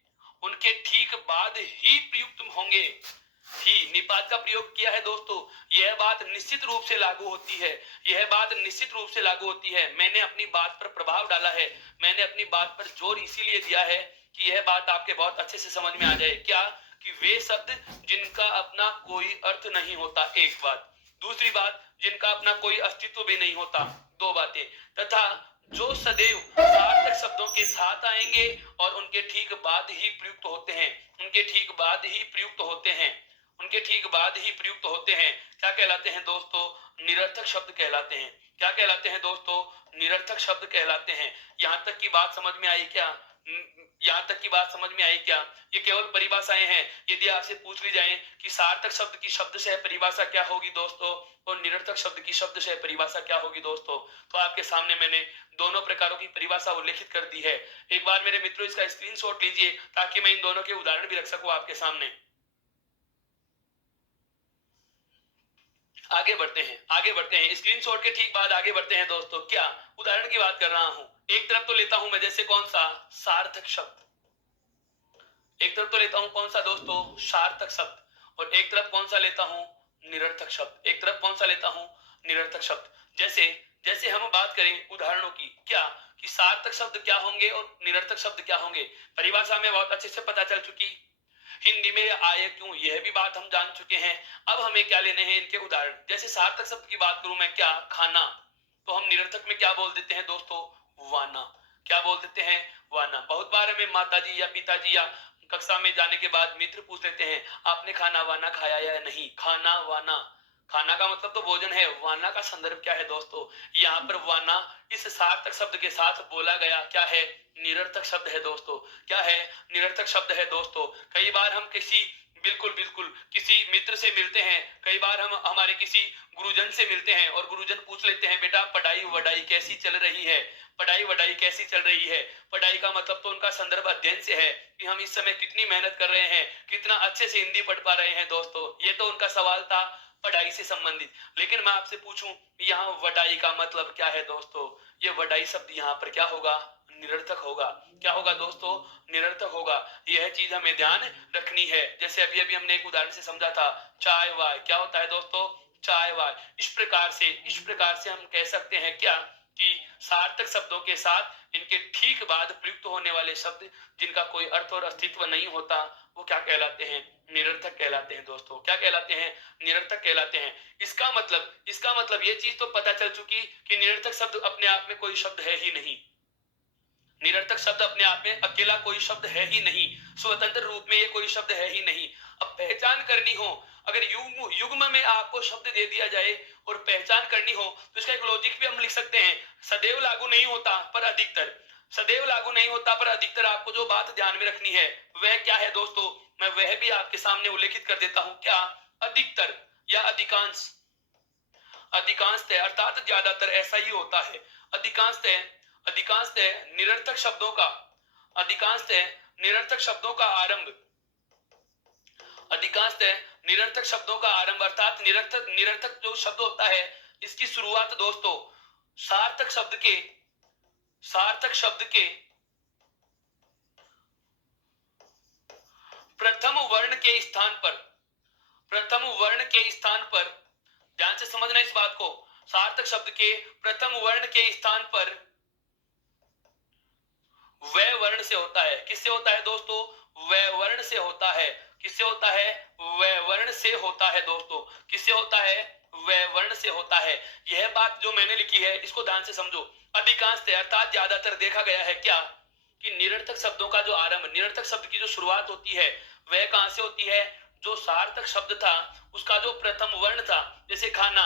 उनके ठीक बाद ही प्रयुक्त होंगे। ही निपात का प्रयोग किया है दोस्तों, यह बात निश्चित रूप से लागू होती है, यह बात निश्चित रूप से लागू होती है। मैंने अपनी बात पर प्रभाव डाला है, मैंने अपनी बात पर जोर इसीलिए दिया है कि यह बात आपके बहुत अच्छे से समझ में आ जाए। क्या कि वे शब्द जिनका अपना कोई अर्थ नहीं होता, एक बात। दूसरी बात, जिनका अपना कोई अस्तित्व भी नहीं होता, दो बातें। तथा जो सदैव सार्थक शब्दों के साथ आएंगे और उनके ठीक बाद ही प्रयुक्त होते हैं, उनके ठीक बाद ही प्रयुक्त होते हैं, उनके ठीक बाद ही प्रयुक्त होते हैं, क्या कहलाते हैं दोस्तों? निरर्थक शब्द कहलाते हैं। क्या कहलाते हैं दोस्तों? निरर्थक शब्द कहलाते हैं। यहां तक की बात समझ में आई क्या? यहां तक की बात समझ में आई क्या? ये केवल परिभाषाएं हैं। यदि आपसे पूछ ली जाए कि सार्थक शब्द की शब्द से परिभाषा क्या होगी दोस्तों, और निरर्थक शब्द की शब्द से परिभाषा क्या होगी दोस्तों, तो आपके सामने मैंने दोनों प्रकारों की परिभाषा उल्लेखित कर दी है। एक बार मेरे मित्रों इसका स्क्रीनशॉट लीजिए ताकि मैं इन दोनों के उदाहरण भी रख सकूं आपके सामने। आगे बढ़ते हैं स्क्रीनशॉट के ठीक बाद आगे बढ़ते हैं दोस्तों। क्या उदाहरण की बात कर रहा हूं, एक तरफ तो लेता हूं मैं, जैसे कौन सा? सार्थक शब्द। एक तरफ तो लेता हूं कौन सा दोस्तों? सार्थक शब्द। और एक तरफ कौन सा लेता हूं? निरर्थक शब्द। एक तरफ कौन सा लेता हूं? निरर्थक शब्द। जैसे जैसे हम बात करें उदाहरणों की, क्या कि सार्थक शब्द क्या होंगे और निरर्थक शब्द क्या होंगे, परिभाषा में बहुत अच्छे से पता चल चुकी। हिंदी में आए क्यों, यह भी बात हम जान चुके हैं। अब हमें क्या लेने हैं? इनके उदाहरण। जैसे सार्थक शब्द की बात करूं मैं, क्या? खाना। तो हम निरर्थक में क्या बोल देते हैं दोस्तों? वाना। क्या बोल देते हैं? वाना। बहुत बार हमें माताजी या पिताजी या कक्षा में जाने के बाद मित्र पूछ लेते हैं, आपने खाना वाना खाया या नहीं? खाना वाना, खाना का मतलब तो भोजन है, वाना का संदर्भ क्या है दोस्तों? यहाँ पर वाना इस सार्थक शब्द के साथ बोला गया क्या है? निरर्थक शब्द है दोस्तों। क्या है? निरर्थक शब्द है दोस्तों। कई बार हम किसी, बिल्कुल बिल्कुल, किसी मित्र से मिलते हैं, कई बार हम हमारे किसी गुरुजन से मिलते हैं और गुरुजन पूछ लेते हैं, बेटा पढ़ाई वढ़ाई कैसी चल रही है? पढ़ाई वढ़ाई कैसी चल रही है? पढ़ाई का मतलब तो उनका संदर्भ अध्ययन से है कि हम इस समय कितनी मेहनत कर रहे हैं, कितना अच्छे से हिंदी पढ़ पा रहे हैं दोस्तों। ये तो उनका सवाल था पढ़ाई से संबंधित। लेकिन मैं आपसे पूछूं, यहाँ वढ़ाई का मतलब क्या है दोस्तों? ये वढ़ाई शब्द यहाँ पर क्या होगा? निरर्थक होगा। क्या होगा दोस्तों? निरर्थक होगा। यह चीज हमें ध्यान रखनी है। जैसे अभी अभी हमने एक उदाहरण से समझा था, चाय वाय। क्या होता है दोस्तों? चाय वाय। इस प्रकार से हम कह सकते हैं क्या कि सार्थक शब्दों के साथ इनके ठीक बाद प्रयुक्त होने वाले शब्द जिनका कोई अर्थ और अस्तित्व नहीं होता, वो क्या कहलाते हैं? निरर्थक कहलाते हैं दोस्तों। क्या कहलाते हैं? निरर्थक कहलाते हैं। इसका मतलब ये चीज तो पता चल चुकी कि निरर्थक शब्द अपने आप में कोई शब्द है ही नहीं। निरर्थक शब्द अपने आप में अकेला कोई शब्द है ही नहीं, स्वतंत्र रूप में ये कोई शब्द है ही नहीं। अब पहचान करनी हो, अगर युग्म में आपको शब्द दे दिया जाए और पहचान करनी हो तो इसका एक लॉजिक भी हम लिख सकते हैं। सदैव लागू नहीं होता पर अधिकतर, सदैव लागू नहीं होता पर अधिकतर आपको जो बात ध्यान में रखनी है वह क्या है दोस्तों, मैं वह भी आपके सामने उल्लेखित कर देता हूं। क्या? अधिकतर या अधिकांश, अधिकांशतः अर्थात ज्यादातर ऐसा ही होता है। अधिकांशतः निरर्थक शब्दों का, अधिकांशतः निरर्थक शब्दों का आरंभ, अधिकांशतः निरर्थक शब्दों का आरंभ अर्थात निरर्थक जो शब्द होता है इसकी शुरुआत दोस्तों सार्थक शब्द के प्रथम वर्ण के स्थान पर, प्रथम वर्ण के स्थान पर, ध्यान से समझना इस बात को, सार्थक शब्द के प्रथम वर्ण के स्थान पर वह वर्ण से होता है। किससे होता है दोस्तों? वह वर्ण से होता है। किससे होता है? वह वर्ण से होता है दोस्तों। किससे होता है? वह वर्ण से होता है। यह बात जो मैंने लिखी है इसको ध्यान से समझो। अधिकांश अर्थात ज्यादातर देखा गया है क्या कि निरर्थक शब्दों का जो आरंभ, निरर्थक शब्द की जो शुरुआत होती है वह कहां से होती है? जो सार्थक शब्द था उसका जो प्रथम वर्ण था, जैसे खाना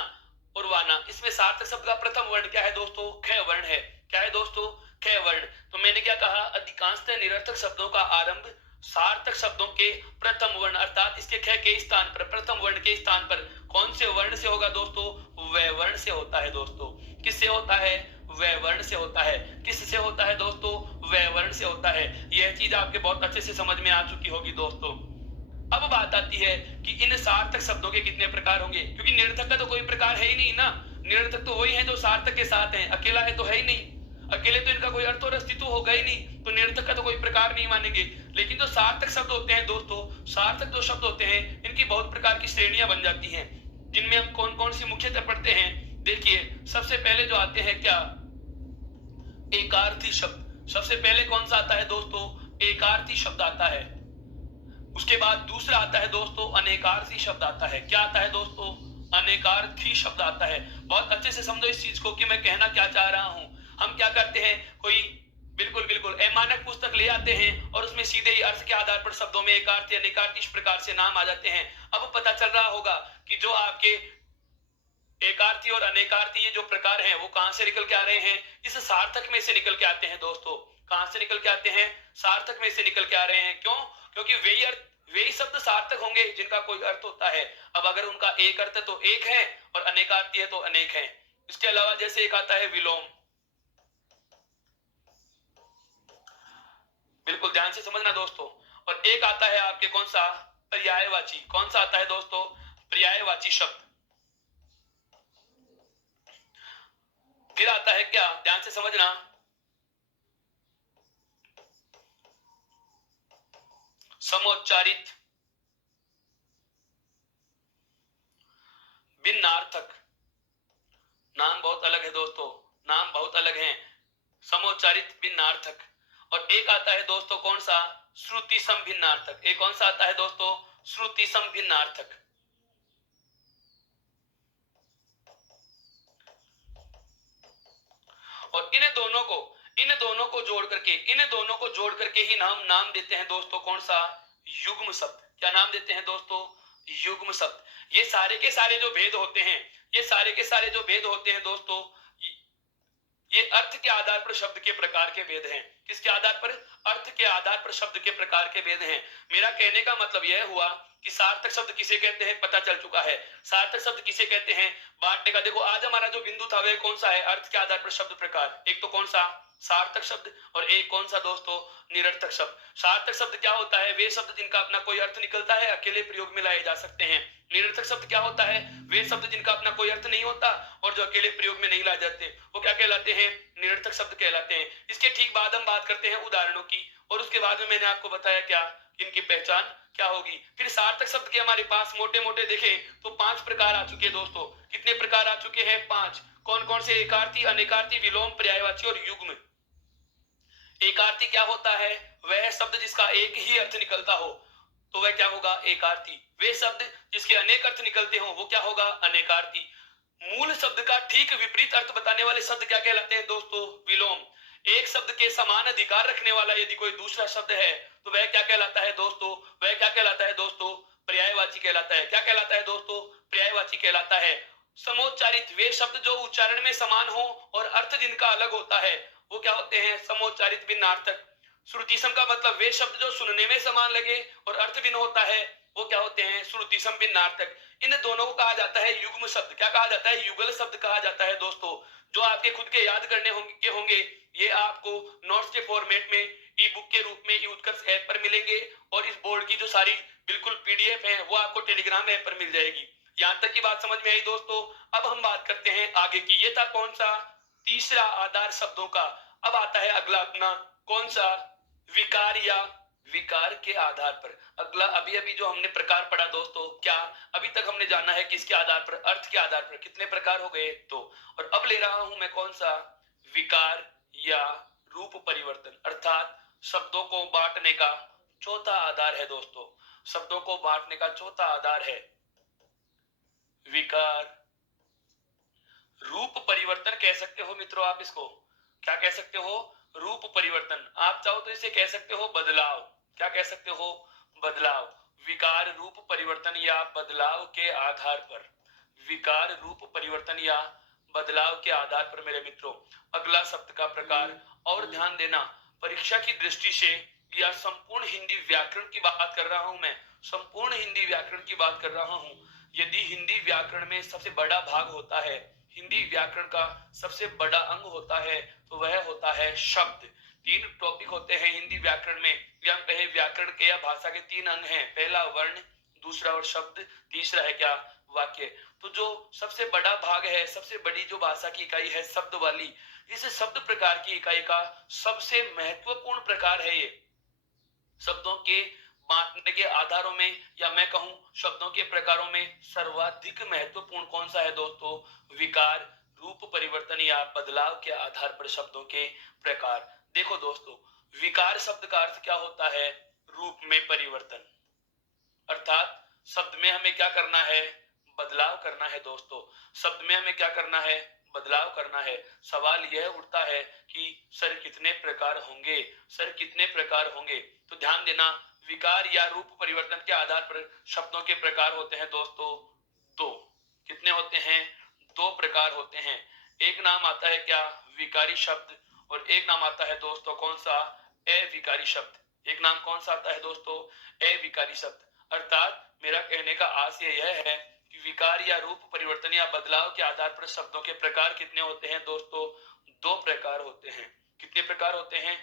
और वाना, इसमें सार्थक शब्द का प्रथम वर्ण क्या है दोस्तों? ख वर्ण है। क्या है दोस्तों? ख वर्ण। तो मैंने क्या कहा? अधिकांशतः निरर्थक शब्दों का आरंभ सार्थक शब्दों के प्रथम वर्ण अर्थात इसके ख के स्थान पर, प्रथम वर्ण के स्थान पर कौन से वर्ण से होगा दोस्तों? वह वर्ण से होता है दोस्तों। किससे होता है? वह वर्ण से होता है। किससे होता है दोस्तों? वह वर्ण से होता है। यह चीज आपके बहुत अच्छे से समझ में आ चुकी होगी दोस्तों। अब बात आती है कि इन सार्थक शब्दों के कितने प्रकार होंगे, क्योंकि निरर्थक का तो कोई प्रकार है ही नहीं ना। निरर्थक तो वही है जो सार्थक के साथ है, अकेला है तो है ही नहीं। अकेले तो इनका कोई अर्थ और अस्तित्व होगा ही नहीं, तो निरर्थक का तो कोई प्रकार नहीं मानेंगे। लेकिन जो सार्थक शब्द होते हैं दोस्तों, सार्थक जो शब्द होते हैं इनकी बहुत प्रकार की श्रेणियां बन जाती हैं, जिनमें हम कौन कौन सी मुख्यतः पढ़ते हैं। देखिए, सबसे पहले जो आते हैं क्या? एकार्थी शब्द। सबसे पहले कौन सा आता है दोस्तों? एकार्थी शब्द आता है। उसके बाद दूसरा आता है दोस्तों अनेकार्थी शब्द आता है। क्या आता है दोस्तों? अनेकार्थी शब्द आता है। बहुत अच्छे से समझो इस चीज को कि मैं कहना क्या चाह रहा हूं। हम क्या करते हैं, कोई बिल्कुल बिल्कुल मानक पुस्तक ले आते हैं और उसमें सीधे ही अर्थ के आधार पर शब्दों में एकार्थी अनेकार्थी इस प्रकार से नाम आ जाते हैं। अब पता चल रहा होगा कि जो आपके एकार्थी और अनेकार्थी ये जो प्रकार हैं वो कहां से निकल के आ रहे हैं? इस सार्थक में से निकल के आते हैं दोस्तों। कहां से निकल के आते हैं? सार्थक में से निकल के आ रहे हैं। क्यों? क्योंकि वही अर्थ, वही शब्द सार्थक होंगे जिनका कोई अर्थ होता है। अब अगर उनका एक अर्थ है तो एक है और अनेकार्थी है तो अनेक है। इसके अलावा जैसे एक आता है विलोम, बिल्कुल ध्यान से समझना दोस्तों। और एक आता है आपके कौन सा? पर्यायवाची। कौन सा आता है दोस्तों? पर्यायवाची शब्द। फिर आता है क्या? ध्यान से समझना, समोच्चारित भिन्नार्थक। नाम बहुत अलग है दोस्तों, नाम बहुत अलग हैं। समोच्चारित भिन्नार्थक। और एक आता है दोस्तों कौन सा? श्रुति सम भिन्नार्थक। एक कौन सा आता है दोस्तों? श्रुति सम भिन्नार्थक। और इन दोनों को जोड़ करके ही नाम देते हैं दोस्तों कौन सा? युग्म शब्द। क्या नाम देते हैं दोस्तों? युग्म शब्द। ये सारे के सारे जो भेद होते हैं, ये सारे के सारे जो भेद होते हैं दोस्तों, ये अर्थ के आधार पर शब्द के प्रकार के भेद हैं। किसके आधार पर? अर्थ के आधार पर शब्द के प्रकार के भेद हैं। मेरा कहने का मतलब यह हुआ कि सार्थक शब्द किसे कहते हैं पता चल चुका है। सार्थक शब्द किसे कहते हैं बांटने का, देखो आज हमारा जो बिंदु था वह कौन सा है? अर्थ के आधार पर शब्द प्रकार। एक तो कौन सा? सार्थक शब्द। और एक कौन सा दोस्तों? निरर्थक शब्द। सार्थक शब्द क्या होता है? वे शब्द जिनका अपना कोई अर्थ निकलता है, अकेले प्रयोग में लाए जा सकते हैं। निरर्थक शब्द क्या होता है? वे शब्द जिनका अपना कोई अर्थ नहीं होता और जो अकेले प्रयोग में नहीं लाए जाते, वो क्या कहलाते हैं? निरर्थक शब्द कहलाते हैं। इसके ठीक बाद हम बात करते हैं उदाहरणों की, और उसके बाद में मैंने आपको बताया क्या इनकी पहचान क्या होगी। फिर सार्थक शब्द के हमारे पास मोटे मोटे देखें तो 5 प्रकार आ चुके हैं दोस्तों। कितने प्रकार आ चुके हैं? 5। कौन कौन से? एकार्थी, अनेकार्थी, विलोम, पर्यायवाची और युग्म। एकार्थी क्या होता है? वह शब्द जिसका एक ही अर्थ निकलता हो, तो वह क्या होगा? एकार्थी। वे शब्द जिसके अनेक अर्थ निकलते हो वो क्या होगा? अनेकार्थी। मूल शब्द का ठीक विपरीत अर्थ बताने वाले शब्द क्या कहलाते हैं दोस्तों? विलोम। एक शब्द के समान अधिकार रखने वाला यदि कोई दूसरा शब्द है तो वह क्या कहलाता है दोस्तों? वह क्या कहलाता है दोस्तों? पर्यायवाची कहलाता है। क्या कहलाता है दोस्तों? पर्यायवाची कहलाता है। समोच्चारित, वे शब्द जो उच्चारण में समान हो और अर्थ जिनका अलग होता है वो क्या होते हैं? समोच्चारित भिन्नार्थक। श्रुतिसम का मतलब वे शब्द जो सुनने में समान लगे और अर्थ भिन्न होता है वो क्या होते हैं? श्रुतिसम भिन्नार्थक। इन दोनों को कहा जाता है युग्म शब्द। क्या कहा जाता है? युगल शब्द कहा जाता है दोस्तों। जो आपके खुद के याद करने होंगे, ये आपको नोट्स के फॉर्मेट में ई बुक के रूप में यूथकर्स ऐप पर मिलेंगे, और इस बोर्ड की जो सारी बिल्कुल पीडीएफ है वो आपको टेलीग्राम ऐप पर मिल जाएगी। यहां तक की बात समझ में आई दोस्तों। अब हम बात करते हैं आगे की। ये था कौन सा? तीसरा आधार शब्दों का। अब आता है अगला अपना कौन सा? विकार या विकार के आधार पर। अगला अभी अभी जो हमने प्रकार पढ़ा दोस्तों, क्या अभी तक हमने जाना है किसके आधार पर? अर्थ के आधार पर। कितने प्रकार हो गए? दो। और अब ले रहा हूं मैं कौन सा? विकार या रूप परिवर्तन, अर्थात शब्दों को बांटने का चौथा आधार है दोस्तों। शब्दों को बांटने का चौथा आधार है विकार। रूप परिवर्तन कह सकते हो मित्रों आप इसको। क्या कह सकते हो? रूप परिवर्तन, आप चाहो तो इसे कह सकते हो बदलाव। क्या कह सकते हो? बदलाव। विकार रूप परिवर्तन या बदलाव के आधार पर, विकार रूप परिवर्तन या बदलाव के आधार पर मेरे मित्रों। अगला शब्द का प्रकार, और ध्यान देना, परीक्षा की दृष्टि से या संपूर्ण हिंदी व्याकरण की बात कर रहा हूं मैं, संपूर्ण हिंदी व्याकरण की बात कर रहा हूं। यदि हिंदी व्याकरण में सबसे बड़ा भाग होता है, हिंदी व्याकरण का सबसे बड़ा अंग होता है, तो वह होता है शब्द। तीन टॉपिक होते हैं हिंदी व्याकरण में, या हम कहें व्याकरण के या भाषा के तीन अंग हैं, पहला वर्ण, दूसरा और शब्द, तीसरा है क्या? वाक्य। तो जो सबसे बड़ा भाग है, सबसे बड़ी जो भाषा की इकाई है शब्द वाली, इस शब्द प्रकार की इकाई का सबसे महत्वपूर्ण प्रकार है ये। शब्दों के बांटने के आधारों में, या मैं कहूं शब्दों के प्रकारों में सर्वाधिक महत्वपूर्ण कौन सा है दोस्तों? विकार रूप परिवर्तन या बदलाव के आधार पर शब्दों के प्रकार। देखो दोस्तों, विकार शब्द का अर्थ क्या होता है? रूप में परिवर्तन, अर्थात शब्द में हमें क्या करना है? बदलाव करना है दोस्तों। शब्द में हमें क्या करना है? बदलाव करना है। सवाल यह उठता है कि सर कितने प्रकार होंगे, सर कितने प्रकार होंगे? तो ध्यान देना, विकार या रूप परिवर्तन के आधार पर शब्दों के प्रकार होते हैं दोस्तों दो। कितने होते हैं? दो प्रकार होते हैं। एक नाम आता है क्या? विकारी शब्द, और एक नाम आता है दोस्तों कौन सा? अविकारी शब्द। एक नाम कौन सा आता है दोस्तों? अविकारी शब्द। अर्थात मेरा कहने का आशय यह है कि विकार या रूप परिवर्तन या बदलाव के आधार पर शब्दों के प्रकार कितने होते हैं दोस्तों? दो प्रकार होते हैं। कितने प्रकार होते हैं?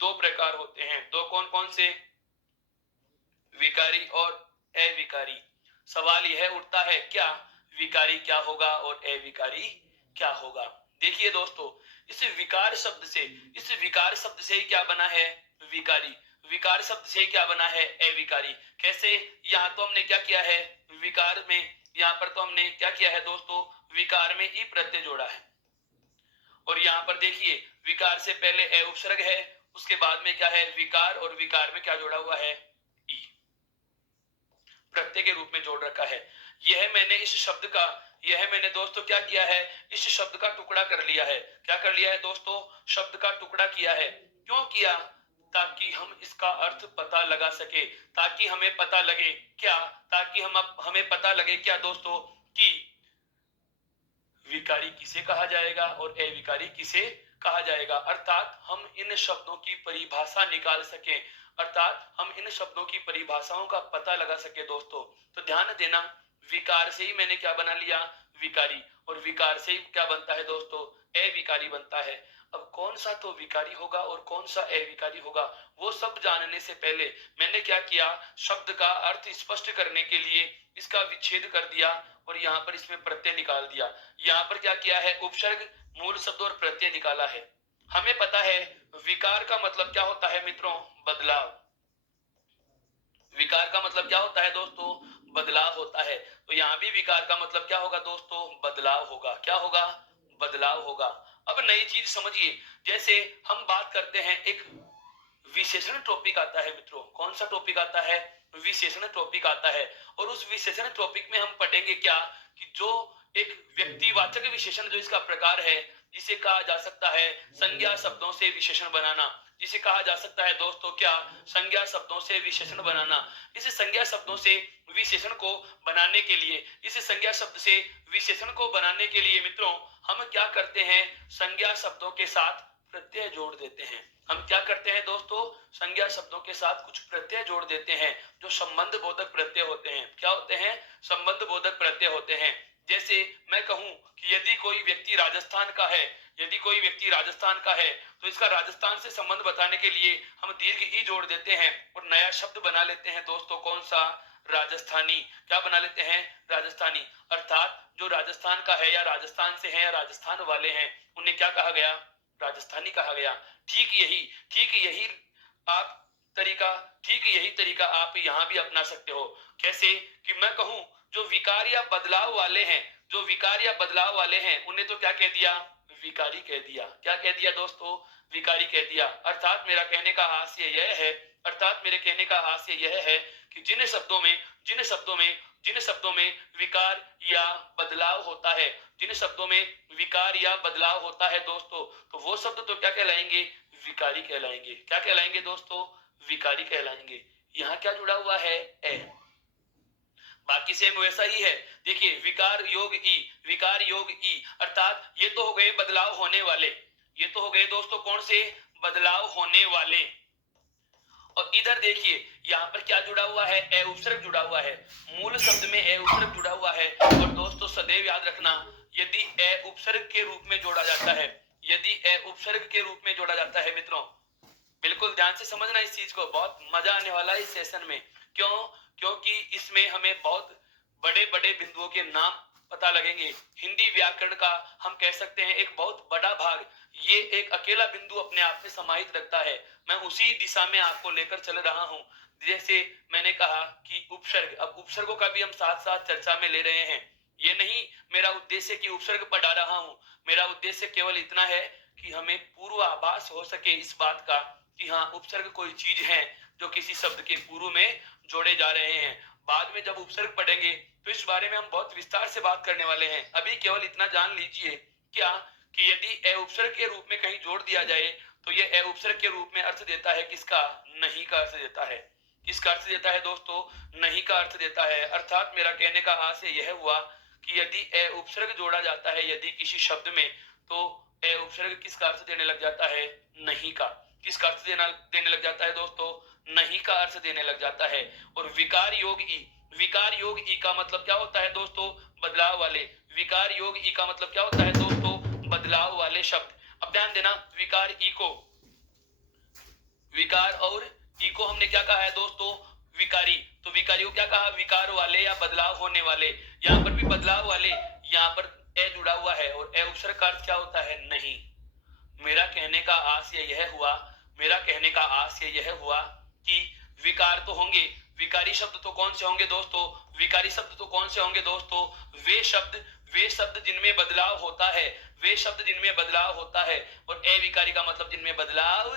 दो प्रकार होते हैं। दो कौन कौन से? विकारी और अविकारी। सवाल यह उठता है क्या विकारी क्या होगा और अविकारी क्या होगा? देखिए दोस्तों, इस विकार शब्द से, इस विकार शब्द से ही क्या बना है? विकारी। विकार शब्द से क्या बना है? अविकारी। कैसे? यहाँ तो हमने क्या किया है? विकार में, यहाँ पर तो हमने क्या किया है दोस्तों? विकार में ई प्रत्यय जोड़ा है, और यहाँ पर देखिए विकार से पहले ए उपसर्ग है, उसके बाद में क्या है? विकार, और विकार में क्या जोड़ा हुआ है? ई, प्रत्यय के रूप में जोड़ रखा है। यह मैंने इस शब्द का, यह मैंने दोस्तों क्या किया है? इस शब्द का टुकड़ा कर लिया है। क्या कर लिया है दोस्तों? शब्द का टुकड़ा किया है। क्यों किया? ताकि हम इसका अर्थ पता लगा सके, ताकि हमें पता लगे क्या? ताकि हमें पता लगे क्या दोस्तों? कि विकारी किसे कहा जाएगा और अविकारी किसे कहा जाएगा। अर्थात हम इन शब्दों की परिभाषा निकाल सकें, अर्थात हम इन शब्दों की परिभाषाओं का पता लगा सके दोस्तों। तो ध्यान देना, विकार से ही मैंने क्या बना लिया? विकारी, और विकार से ही क्या बनता है दोस्तों? अविकारी बनता है। अब कौन सा तो विकारी होगा और कौन सा अविकारी होगा, वो सब जानने से पहले मैंने क्या किया? शब्द का अर्थ स्पष्ट करने के लिए इसका विच्छेद कर दिया, और यहाँ पर इसमें प्रत्यय निकाल दिया। यहाँ पर क्या किया है? उपसर्ग, मूल शब्द और प्रत्यय निकाला है। हमें पता है विकार का मतलब क्या होता है मित्रों? बदलाव। विकार का मतलब क्या होता है दोस्तों? बदलाव होता है। तो यहाँ भी विकार का मतलब क्या होगा दोस्तों? बदलाव होगा। क्या होगा? बदलाव होगा। अब नई चीज समझिए, जैसे हम बात करते हैं, एक विशेषण टॉपिक आता है मित्रों। कौन सा टॉपिक आता है? विशेषण टॉपिक आता है। और उस विशेषण टॉपिक में हम पढ़ेंगे क्या? कि जो एक व्यक्तिवाचक विशेषण जो इसका प्रकार है, जिसे कहा जा सकता है संज्ञा शब्दों से विशेषण बनाना, जिसे कहा जा सकता है दोस्तों क्या? संज्ञा शब्दों से विशेषण बनाना। इस संज्ञा शब्दों से विशेषण को बनाने के लिए, इस संज्ञा शब्द से विशेषण को बनाने के लिए मित्रों हम क्या करते हैं? संज्ञा शब्दों के साथ प्रत्यय जोड़ देते हैं। हम क्या करते हैं दोस्तों? संज्ञा शब्दों के साथ कुछ प्रत्यय जोड़ देते हैं, जो संबंध बोधक प्रत्यय होते हैं। क्या होते हैं? संबंध बोधक प्रत्यय होते हैं। जैसे मैं कहूं कि यदि कोई व्यक्ति राजस्थान का है, यदि कोई व्यक्ति राजस्थान का है, तो इसका राजस्थान से संबंध बताने के लिए हम दीर्घ ई जोड़ देते हैं और नया शब्द बना लेते हैं दोस्तों। कौन सा? राजस्थानी। क्या बना लेते हैं? राजस्थानी। अर्थात जो राजस्थान का है या राजस्थान से है या राजस्थान वाले हैं, उन्हें क्या कहा गया? राजस्थानी कहा गया। ठीक यही आप तरीका, ठीक यही तरीका आप यहाँ भी अपना सकते हो। कैसे? कि मैं कहूं जो विकार या बदलाव वाले हैं, जो विकार या बदलाव वाले हैं, उन्हें तो क्या कह दिया? विकारी कह दिया। क्या कह दिया दोस्तों? विकारी कह दिया। अर्थात मेरा कहने का आशय यह है, अर्थात मेरे कहने का आशय यह है कि जिन शब्दों में, जिन शब्दों में, जिन शब्दों में विकार या बदलाव होता है, जिन शब्दों में विकार या बदलाव होता है दोस्तों, तो वो शब्द तो क्या कहलाएंगे? विकारी कहलाएंगे। क्या कहलाएंगे दोस्तों? विकारी कहलाएंगे। यहाँ क्या जुड़ा हुआ है? ए। बाकी सेम वैसा ही है। देखिए विकार योग ई, विकार योग ई, अर्थात ये तो हो गए बदलाव होने वाले, ये तो हो गए दोस्तों कौन से? बदलाव होने वाले। और इधर देखिए यहाँ पर क्या जुड़ा हुआ है? ए उपसर्ग जुड़ा हुआ है। मूल शब्द में ए उपसर्ग जुड़ा हुआ है। और दोस्तों सदैव याद रखना, यदि ए उपसर्ग के रूप में जोड़ा जाता है, यदि ए उपसर्ग के रूप में जोड़ा जाता है मित्रों, बिल्कुल ध्यान से समझना इस चीज को, बहुत मजा आने वाला है इस सेशन में। क्यों? क्योंकि इसमें हमें बहुत बड़े बड़े बिंदुओं के नाम पता लगेंगे। हिंदी व्याकरण का हम कह सकते हैं एक बहुत बड़ा भाग ये एक अकेला बिंदु अपने आप में समाहित रखता है। मैं उसी दिशा में आपको लेकर चल रहा हूं। जैसे मैंने कहा कि उपसर्ग, अब उपसर्गों का भी हम साथ साथ चर्चा में ले रहे हैं। ये नहीं मेरा उद्देश्य कि उपसर्ग पढ़ा रहा हूं, मेरा उद्देश्य केवल इतना है कि हमें पूर्वाभास हो सके इस बात का कि हाँ उपसर्ग कोई चीज है जो किसी शब्द के पूर्व में जोड़े जा रहे हैं। बाद में जब उपसर्ग पढ़ेंगे तो इस बारे में हम बहुत विस्तार से बात करने वाले हैं। अभी केवल इतना जान लीजिए क्या कि यदि ए उपसर्ग के रूप में कहीं जोड़ दिया जाए तो ये ए उपसर्ग के रूप में अर्थ देता है किसका? नहीं का अर्थ देता है। किसका अर्थ देता है दोस्तों? नहीं का अर्थ देता है। अर्थात मेरा कहने का आशय यह हुआ कि यदि ए उपसर्ग जोड़ा जाता है यदि किसी शब्द में, तो ए उपसर्ग किसका अर्थ देने लग जाता है? नहीं का। किसका अर्थ देने लग जाता है दोस्तों? नहीं का अर्थ देने लग जाता है। और विकार योग ई, विकार योग ई का मतलब क्या होता है दोस्तों? बदलाव वाले। विकार योग ई का मतलब क्या होता है दोस्तों? बदलाव वाले शब्द। अब ध्यान देना, विकार ई को, विकार और ई को हमने क्या कहा है दोस्तों? विकारी। तो विकारी को क्या कहा? विकार वाले या बदलाव होने वाले। यहाँ पर भी बदलाव वाले, यहाँ पर ए जुड़ा हुआ है और ए उपसर्ग का अर्थ क्या होता है? नहीं। मेरा कहने का आशय यह हुआ, मेरा कहने का आशय यह हुआ कि विकार तो होंगे, विकारी शब्द तो कौन से होंगे दोस्तों? विकारी शब्द तो कौन से होंगे दोस्तों? वे शब्द जिनमें बदलाव होता है, वे शब्द जिनमें बदलाव होता है। और अविकारी का मतलब जिनमें बदलाव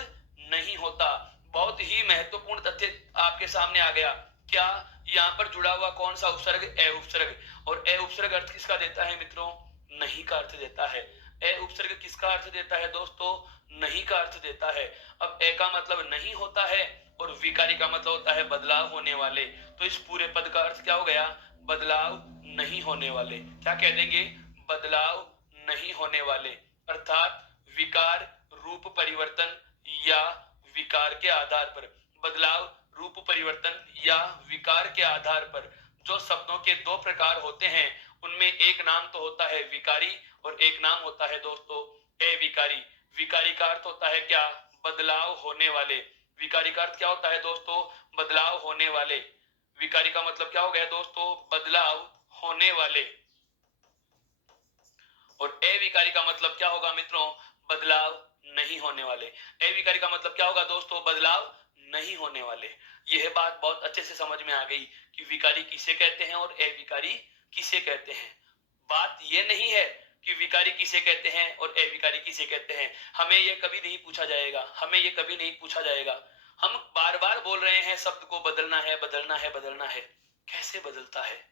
नहीं होता। बहुत ही महत्वपूर्ण तथ्य आपके सामने आ गया। क्या? यहाँ पर जुड़ा हुआ कौन सा उपसर्ग? ए उपसर्ग। और ए उपसर्ग अर्थ किसका देता है मित्रों? नहीं का अर्थ देता है। ए उपसर्ग किसका अर्थ देता है दोस्तों? नहीं का अर्थ देता है। अब ए का मतलब नहीं होता है और विकारी का मतलब होता है बदलाव होने वाले। तो इस पूरे पद का अर्थ क्या हो गया? बदलाव नहीं होने वाले। क्या कह देंगे? बदलाव नहीं होने वाले। अर्थात विकार रूप परिवर्तन या विकार के आधार पर, बदलाव रूप परिवर्तन या विकार के आधार पर जो शब्दों के दो प्रकार होते हैं उनमें एक नाम तो होता है विकारी और एक नाम होता है दोस्तों अविकारी। विकारी का अर्थ होता है क्या? बदलाव होने वाले। विकारी का अर्थ क्या होता है दोस्तों? बदलाव होने वाले। विकारी का मतलब क्या हो गया दोस्तों? बदलाव होने वाले। और अविकारी का मतलब क्या होगा मित्रों? बदलाव नहीं होने वाले। अविकारी का मतलब क्या होगा दोस्तों? बदलाव नहीं होने वाले। यह बात बहुत अच्छे से समझ में आ गई कि विकारी किसे कहते हैं और अविकारी किसे कहते हैं। बात यह नहीं है कि विकारी किसे कहते हैं और अविकारी किसे कहते हैं। हमें यह कभी नहीं पूछा जाएगा, हमें यह कभी नहीं पूछा जाएगा। हम बार बार बोल रहे हैं शब्द को बदलना है, बदलना है, बदलना है। कैसे बदलता है?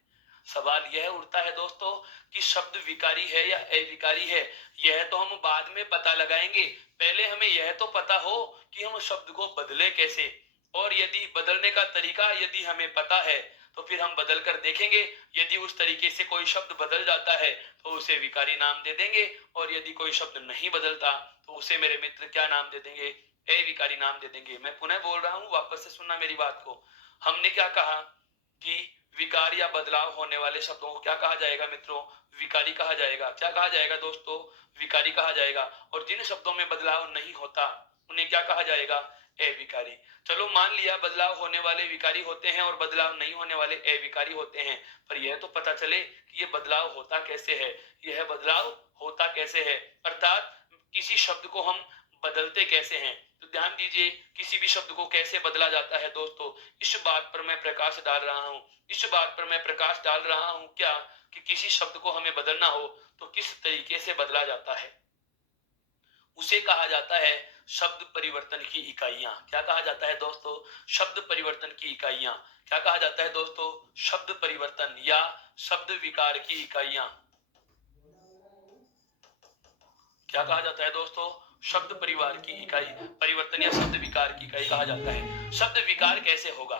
सवाल यह उठता है दोस्तों कि शब्द विकारी है या अविकारी है, यह तो हम बाद में पता लगाएंगे। पहले हमें यह तो पता हो कि हम शब्द को बदले कैसे, और यदि बदलने का तरीका यदि हमें पता है तो फिर हम बदल कर देखेंगे। यदि उस तरीके से कोई शब्द बदल जाता है तो उसे विकारी नाम दे देंगे, और यदि कोई शब्द नहीं बदलता तो उसे मेरे मित्र क्या नाम दे देंगे? अविकारी नाम दे देंगे। मैं पुनः बोल रहा हूं, वापस से सुनना मेरी बात को। हमने क्या कहा कि विकार या बदलाव होने वाले शब्दों को क्या कहा जाएगा मित्रों? विकारी कहा जाएगा। क्या कहा जाएगा दोस्तों? विकारी कहा जाएगा। और जिन शब्दों में बदलाव नहीं होता उन्हें क्या कहा जाएगा? अविकारी। चलो मान लिया बदलाव होने वाले विकारी होते हैं और बदलाव नहीं होने वाले अविकारी होते हैं, पर यह तो पता चले कि यह बदलाव होता कैसे है, यह बदलाव होता कैसे है, अर्थात किसी शब्द को हम बदलते कैसे हैं। तो ध्यान दीजिए, किसी भी शब्द को कैसे बदला जाता है दोस्तों, इस बात पर मैं प्रकाश डाल रहा हूं। इस बात पर मैं प्रकाश डाल रहा हूं क्या कि किसी शब्द को हमें बदलना हो तो किस तरीके से बदला जाता है। उसे कहा जाता है शब्द परिवर्तन की इकाइयां। क्या कहा जाता है दोस्तों? शब्द परिवर्तन की इकाइयां। क्या कहा जाता है दोस्तों? शब्द परिवर्तन या शब्द विकार की इकाइयां। क्या कहा जाता है दोस्तों? शब्द परिवार की इकाई परिवर्तन या शब्द विकार की इकाई कहा जाता है। शब्द विकार कैसे होगा,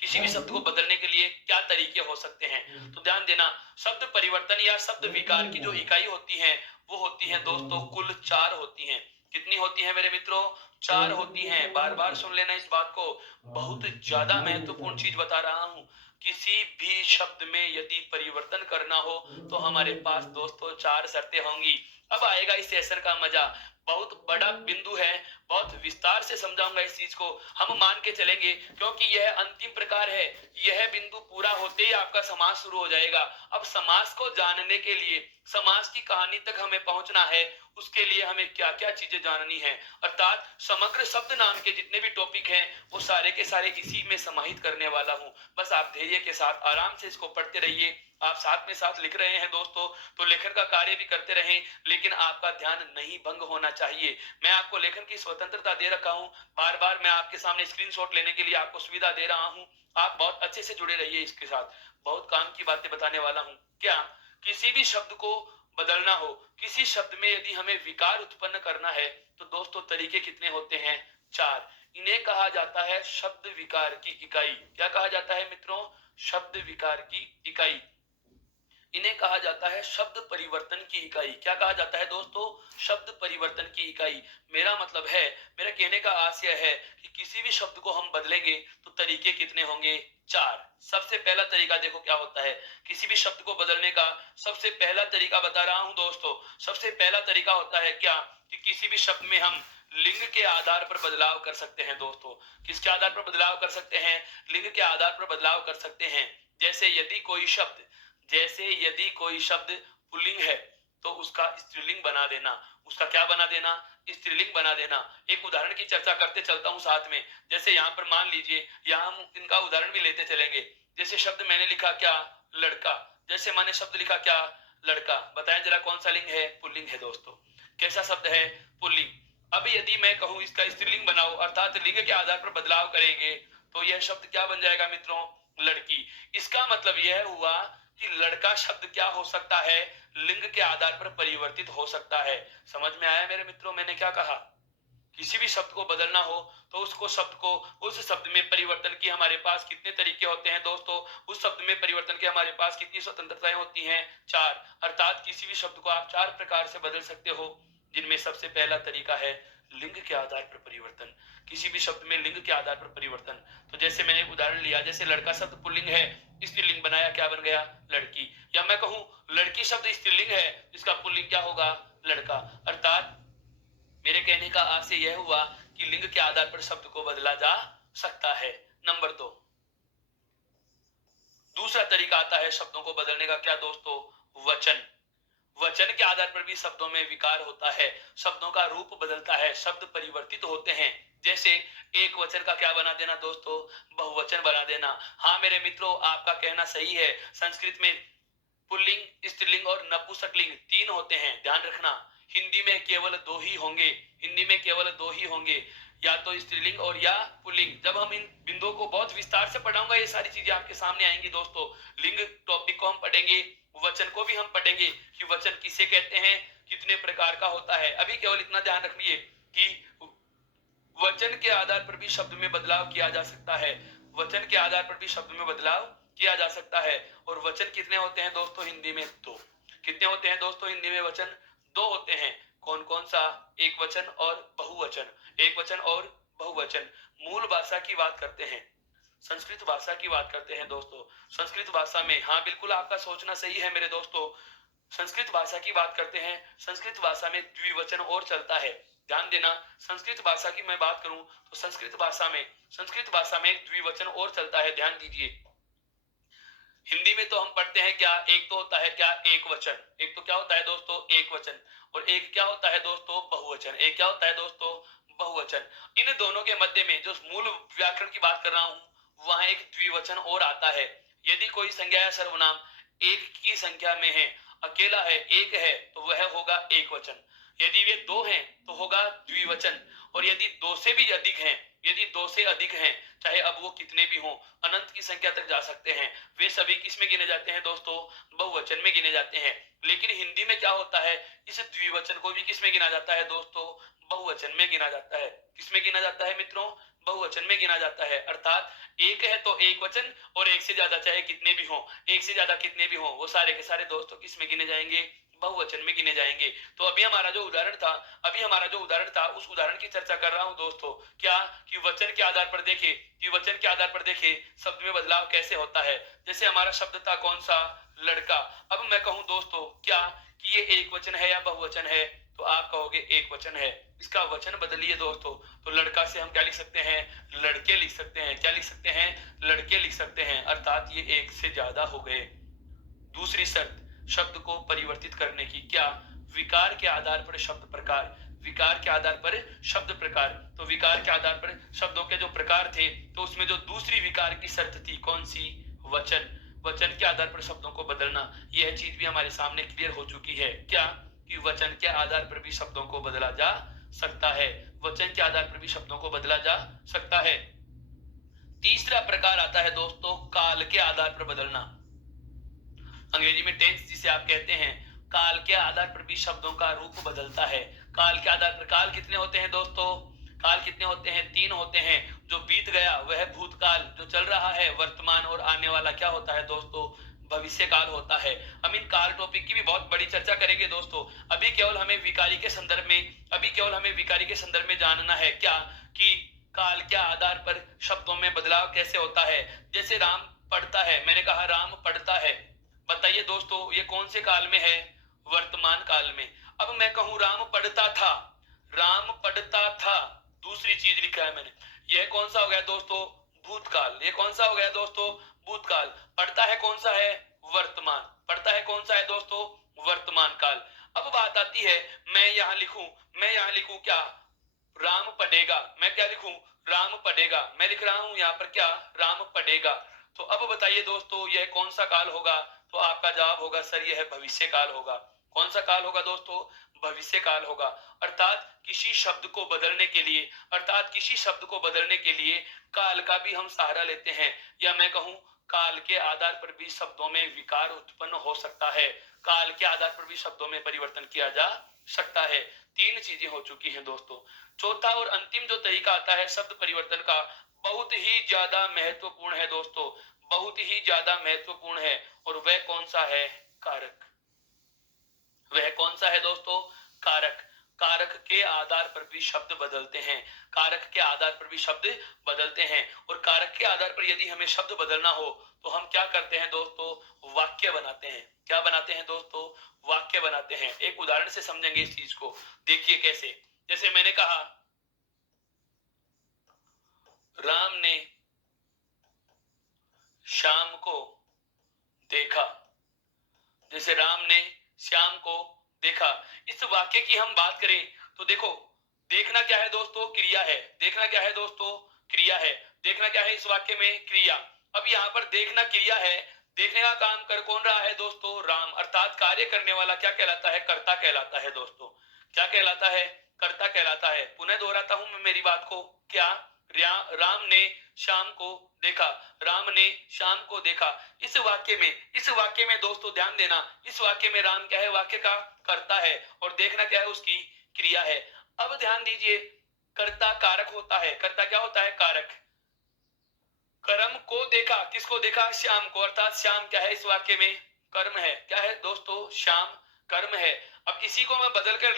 किसी भी शब्द को बदलने के लिए क्या तरीके हो सकते हैं, तो ध्यान देना। शब्द परिवर्तन या शब्द विकार की जो इकाई होती है वो होती है दोस्तों कुल 4 होती हैं। कितनी होती है मेरे मित्रों? 4 होती हैं। बार बार सुन लेना इस बात को, बहुत ज्यादा महत्वपूर्ण चीज बता रहा हूं। किसी भी शब्द में यदि परिवर्तन करना हो तो हमारे पास दोस्तों 4 शर्तें होंगी। अब आएगा इस सेशन का मजा। बहुत बड़ा बिंदु है, बहुत विस्तार से समझाऊंगा इस चीज को, हम मान के चलेंगे क्योंकि यह अंतिम प्रकार है। यह बिंदु पूरा होते ही आपका समाज शुरू हो जाएगा। अब समाज को जानने के लिए, समाज की कहानी तक हमें पहुंचना है, उसके लिए हमें क्या क्या चीजें जाननी है, अर्थात समग्र शब्द नाम के जितने भी टॉपिक हैं वो सारे के सारे इसी में समाहित करने वाला हूं। बस आप धैर्य के साथ आराम से इसको पढ़ते रहिए। आप साथ में साथ लिख रहे हैं दोस्तों, तो लेखन का कार्य भी करते रहें, लेकिन आपका ध्यान नहीं भंग होना चाहिए। मैं आपको लेखन की स्वतंत्रता दे रखा हूं, बार बार मैं आपके सामने स्क्रीनशॉट लेने के लिए आपको सुविधा दे रहा हूं। आप बहुत अच्छे से जुड़े रहिए इसके साथ, बहुत काम की बातें बताने वाला हूं। क्या किसी भी शब्द को बदलना हो, किसी शब्द में यदि हमें विकार उत्पन्न करना है तो दोस्तों तरीके कितने होते हैं? 4। इन्हें कहा जाता है शब्द विकार की इकाई। क्या कहा जाता है मित्रों? शब्द विकार की इकाई। इन्हें कहा जाता है शब्द परिवर्तन की इकाई। क्या कहा जाता है दोस्तों? शब्द परिवर्तन की इकाई। मेरा मतलब है, मेरा कहने का आशय है कि किसी भी शब्द को हम बदलेंगे तो तरीके कितने होंगे? 4। सबसे पहला तरीका देखो क्या होता है, किसी भी शब्द को बदलने का सबसे पहला तरीका बता रहा हूं दोस्तों। सबसे पहला तरीका होता है क्या, कि किसी भी शब्द में हम लिंग के आधार पर बदलाव कर सकते हैं दोस्तों। किसके आधार पर बदलाव कर सकते हैं? लिंग के आधार पर बदलाव कर सकते हैं। जैसे यदि कोई शब्द पुल्लिंग है तो उसका स्त्रीलिंग बना देना। उसका क्या बना देना? स्त्रीलिंग बना देना। एक उदाहरण की चर्चा करते चलता हूं साथ में। जैसे यहाँ पर मान लीजिए, यहाँ हम इनका उदाहरण भी लेते चलेंगे। जैसे शब्द मैंने लिखा क्या? लड़का। जैसे मैंने शब्द लिखा क्या? लड़का। बताएं जरा कौन सा लिंग है? पुल्लिंग है दोस्तों। कैसा शब्द है? पुल्लिंग। अब यदि मैं कहूं इसका स्त्रीलिंग बनाओ, अर्थात लिंग के आधार पर बदलाव करेंगे, तो यह शब्द क्या बन जाएगा मित्रों? लड़की। इसका मतलब यह हुआ कि लड़का शब्द क्या हो सकता है? लिंग के आधार पर परिवर्तित हो सकता है। समझ में आया मेरे मित्रों मैंने क्या कहा? किसी भी शब्द को बदलना हो तो उस शब्द में परिवर्तन की हमारे पास कितने तरीके होते हैं दोस्तों? उस शब्द में परिवर्तन के हमारे पास कितनी स्वतंत्रताएं होती हैं? 4। अर्थात किसी भी शब्द को आप 4 प्रकार से बदल सकते हो, जिनमें सबसे पहला तरीका है लिंग के आधार पर परिवर्तन। किसी भी शब्द में लिंग के आधार पर परिवर्तन। तो जैसे मैंने एक उदाहरण लिया, जैसे लड़का शब्द पुल्लिंग है, स्त्रीलिंग बनाया, क्या बन गया? लड़की। या मैं कहूं लड़की शब्द स्त्रीलिंग है, इसका पुल्लिंग क्या होगा? लड़का। अर्थात मेरे कहने का आशय यह हुआ कि लिंग के आधार पर शब्द को बदला जा सकता है। नंबर 2, दूसरा तरीका आता है शब्दों को बदलने का। क्या दोस्तों? वचन। वचन के आधार पर भी शब्दों में विकार होता है, शब्दों का रूप बदलता है, शब्द परिवर्तित होते हैं। जैसे एक वचन का क्या बना देना दोस्तों? बहुवचन बना देना। हाँ मेरे मित्रों, आपका कहना सही है। संस्कृत में पुल्लिंग, स्त्रीलिंग और नपुंसकलिंग 3 होते हैं, ध्यान रखना। हिंदी में केवल 2 ही होंगे। हिंदी में केवल 2 ही होंगे, या तो स्त्रीलिंग और या पुल्लिंग। जब हम इन बिंदुओं को बहुत विस्तार से पढ़ाऊंगा, ये सारी चीजें आपके सामने आएंगी दोस्तों। लिंग टॉपिक को हम पढ़ेंगे, वचन को भी हम पढ़ेंगे कि वचन किसे कहते हैं, कितने प्रकार का होता है। अभी केवल इतना ध्यान रखिए कि वचन के आधार पर भी शब्द में बदलाव किया जा सकता है। वचन के आधार पर भी शब्द में बदलाव किया जा सकता है। और वचन कितने होते हैं दोस्तों हिंदी में? 2। कितने होते हैं दोस्तों हिंदी में वचन? 2 होते हैं। कौन कौन सा? एक वचन और बहुवचन। एक वचन और बहुवचन। मूल भाषा की बात करते हैं, संस्कृत भाषा की बात करते हैं दोस्तों। संस्कृत भाषा में, हाँ बिल्कुल आपका सोचना सही है मेरे दोस्तों, संस्कृत भाषा की बात करते हैं। संस्कृत भाषा में द्विवचन और चलता है। ध्यान देना, संस्कृत भाषा की मैं बात करूं तो संस्कृत भाषा में द्विवचन और चलता है, ध्यान दीजिए। हिंदी में तो हम पढ़ते हैं क्या? एक तो होता है क्या? एक वचन। एक तो क्या होता है दोस्तों? एक वचन। और एक क्या होता है दोस्तों? बहुवचन। एक क्या होता है दोस्तों? बहुवचन। इन दोनों के मध्य में जो मूल व्याकरण की बात कर रहा हूं, वहां एक द्विवचन और आता है। यदि कोई संज्ञा या सर्वनाम एक की संख्या में है, अकेला है, एक है, तो वह होगा एक वचन। यदि वे दो हैं तो होगा द्विवचन, और यदि दो से भी अधिक हैं, यदि दो से अधिक हैं, चाहे अब वो कितने भी हों, अनंत की संख्या तक जा सकते हैं, वे सभी किस में गिने जाते हैं दोस्तों? बहुवचन में गिने जाते हैं। लेकिन हिंदी में क्या होता है, इस द्विवचन को भी किस में गिना जाता है दोस्तों? बहुवचन में गिना जाता है। किस में गिना जाता है मित्रों? बहुवचन में गिना जाता है। अर्थात एक है तो एक वचन, और एक से ज्यादा चाहे कितने भी हों, एक से ज्यादा कितने भी हों, वो सारे के सारे दोस्तों किस में गिने जाएंगे? बहुवचन में गिने जाएंगे। तो अभी हमारा जो उदाहरण था, उस उदाहरण की चर्चा कर रहा हूं दोस्तों। क्या कि वचन के आधार पर देखे, शब्द में बदलाव कैसे होता है। जैसे हमारा शब्द था कौन सा? लड़का। अब मैं कहूं दोस्तों क्या कि ये एक वचन है या बहुवचन है, तो आप कहोगे एक वचन है। इसका वचन बदलिए दोस्तों, तो लड़का से हम क्या लिख सकते हैं? लड़के लिख सकते हैं। क्या लिख सकते हैं? लड़के लिख सकते हैं। अर्थात ये एक से ज्यादा हो गए। दूसरी शर्त शब्द को परिवर्तित करने की, क्या? विकार के आधार पर शब्द प्रकार। विकार के आधार पर शब्द प्रकार। तो विकार के आधार पर शब्दों के जो प्रकार थे, तो उसमें जो दूसरी विकार की शर्त थी कौन सी? वचन। वचन के आधार पर शब्दों को बदलना, यह चीज भी हमारे सामने क्लियर हो चुकी है। क्या कि वचन के आधार पर भी शब्दों को बदला जा सकता है। वचन के आधार पर भी शब्दों को बदला जा सकता है। तीसरा प्रकार आता है दोस्तों काल के आधार पर बदलना। अंग्रेजी में टेंस जिसे आप कहते हैं, काल के आधार पर भी शब्दों का रूप बदलता है। काल के आधार पर, काल कितने होते हैं दोस्तों? काल कितने होते हैं? 3 होते हैं। जो बीत गया वह भूतकाल, जो चल रहा है वर्तमान, और आने वाला क्या होता है दोस्तों? भविष्य काल होता है। हम इन काल टॉपिक की भी बहुत बड़ी चर्चा करेंगे दोस्तों। अभी केवल हमें विकारी के संदर्भ में जानना है क्या कि काल के आधार पर शब्दों में बदलाव कैसे होता है। जैसे राम पढ़ता है, मैंने कहा राम पढ़ता है। बताइए दोस्तों ये कौन से काल में है? वर्तमान काल में। अब मैं कहूं राम पढ़ता था, राम पढ़ता था, दूसरी चीज लिखा है मैंने, यह कौन सा हो गया दोस्तों? भूतकाल। ये कौन सा हो गया दोस्तों? भूतकाल। पढ़ता है कौन सा है? वर्तमान। पढ़ता है कौन सा है दोस्तों? वर्तमान काल। अब बात आती है, मैं यहां लिखूं क्या? राम पढ़ेगा। मैं क्या लिखूं? राम पढ़ेगा। मैं लिख रहा हूं यहाँ पर क्या? राम पढ़ेगा। तो अब बताइए दोस्तों यह कौन सा काल होगा? तो आपका जवाब होगा सर यह भविष्य काल होगा। कौन सा काल होगा दोस्तों? भविष्य काल होगा। अर्थात किसी शब्द को बदलने के लिए काल का भी हम सहारा लेते हैं, या मैं कहूं काल के आधार पर भी शब्दों में विकार उत्पन्न हो सकता है। काल के आधार पर भी शब्दों में परिवर्तन किया जा सकता है। 3 चीजें हो चुकी हैं दोस्तों। चौथा और अंतिम जो तरीका आता है शब्द परिवर्तन का, बहुत ही ज्यादा महत्वपूर्ण है दोस्तों, बहुत ही ज्यादा महत्वपूर्ण है, और वह कौन सा है? कारक। वह कौन सा है दोस्तों? कारक। कारक के आधार पर भी शब्द बदलते हैं। कारक के आधार पर भी शब्द बदलते हैं, और कारक के आधार पर यदि हमें शब्द बदलना हो तो हम क्या करते हैं दोस्तों? वाक्य बनाते हैं। क्या बनाते हैं दोस्तों? वाक्य बनाते हैं। एक उदाहरण से समझेंगे इस चीज को। देखिए कैसे। जैसे मैंने कहा राम ने श्याम को देखा। जैसे राम ने श्याम को देखा। इस वाक्य की हम बात करें तो देखो, देखना क्या है दोस्तों? क्रिया है। देखना क्या है दोस्तों? क्रिया है। देखना क्या है इस वाक्य में? क्रिया। अब यहाँ पर देखना क्रिया है, देखने का काम कर कौन रहा है दोस्तों? राम। अर्थात कार्य करने वाला क्या कहलाता है? कर्ता कहलाता है दोस्तों। क्या कहलाता है? कर्ता कहलाता है। पुनः दोहराता हूं मैं मेरी बात को। क्या? राम ने श्याम को देखा। राम ने श्याम को देखा। इस वाक्य में दोस्तों ध्यान देना, इस वाक्य में राम क्या है? वाक्य का कर्ता है, और देखना क्या है? उसकी क्रिया है। अब ध्यान दीजिए, कर्ता कारक होता है। कर्ता क्या होता है? कारक। कर्म को देखा। किसको देखा? श्याम को। अर्थात श्याम क्या है इस वाक्य में? कर्म है। क्या है दोस्तों? श्याम कर्म है। अब इसी को मैं बदल कर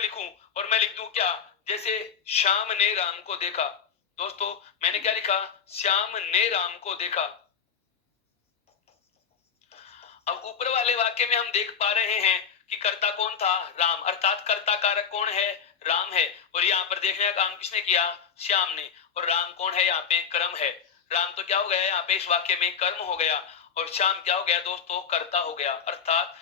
लिखूं, और मैं लिख दूं क्या? जैसे श्याम ने राम को देखा। दोस्तों मैंने क्या लिखा? श्याम ने राम को देखा। अब ऊपर वाले वाक्य में हम देख पा रहे हैं कि कर्ता कौन था? राम। अर्थात कर्ता कारक कौन है? राम है। और यहाँ पर देखने का काम किसने किया? श्याम ने। और राम कौन है? यहाँ पे कर्म है। राम तो क्या हो गया यहाँ पे इस वाक्य में? कर्म हो गया। और श्याम क्या हो गया दोस्तों? कर्ता हो गया। अर्थात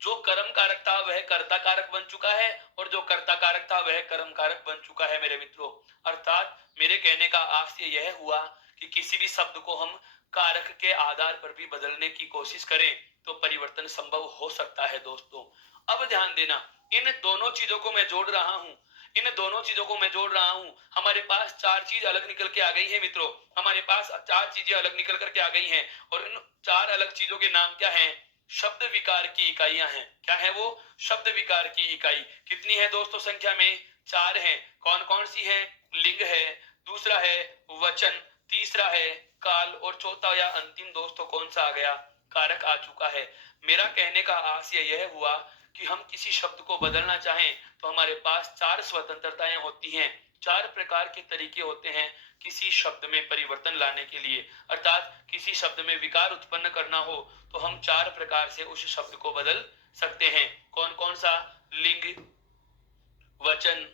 जो कर्म कारक था वह कर्ता कारक बन चुका है, और जो कर्ता कारक था वह कर्म कारक बन चुका है मेरे मित्रों। अर्थात मेरे कहने का आशय यह हुआ कि किसी भी शब्द को हम कारक के आधार पर भी बदलने की कोशिश करें तो परिवर्तन संभव हो सकता है दोस्तों। अब ध्यान देना, इन दोनों चीजों को मैं जोड़ रहा हूं, इन दोनों चीजों को मैं जोड़ रहा हूं, हमारे पास चार चीज अलग निकल के आ गई है मित्रों, हमारे पास चार चीजें अलग निकल करके आ गई हैं, और इन चार अलग चीजों के नाम क्या हैं? शब्द विकार की इकाइयां हैं। क्या है वो? शब्द विकार की इकाई। कितनी है दोस्तों संख्या में? चार हैं। कौन कौन सी है? लिंग है, दूसरा है वचन, तीसरा है काल, और चौथा या अंतिम दोस्तों कौन सा आ गया? कारक आ चुका है। मेरा कहने का आशय यह हुआ कि हम किसी शब्द को बदलना चाहें तो हमारे पास चार स्वतंत्रताएं होती हैं, चार प्रकार के तरीके होते हैं किसी शब्द में परिवर्तन लाने के लिए, अर्थात किसी शब्द में विकार उत्पन्न करना हो तो हम चार प्रकार से उस शब्द को बदल सकते हैं। कौन कौन सा? लिंग, वचन,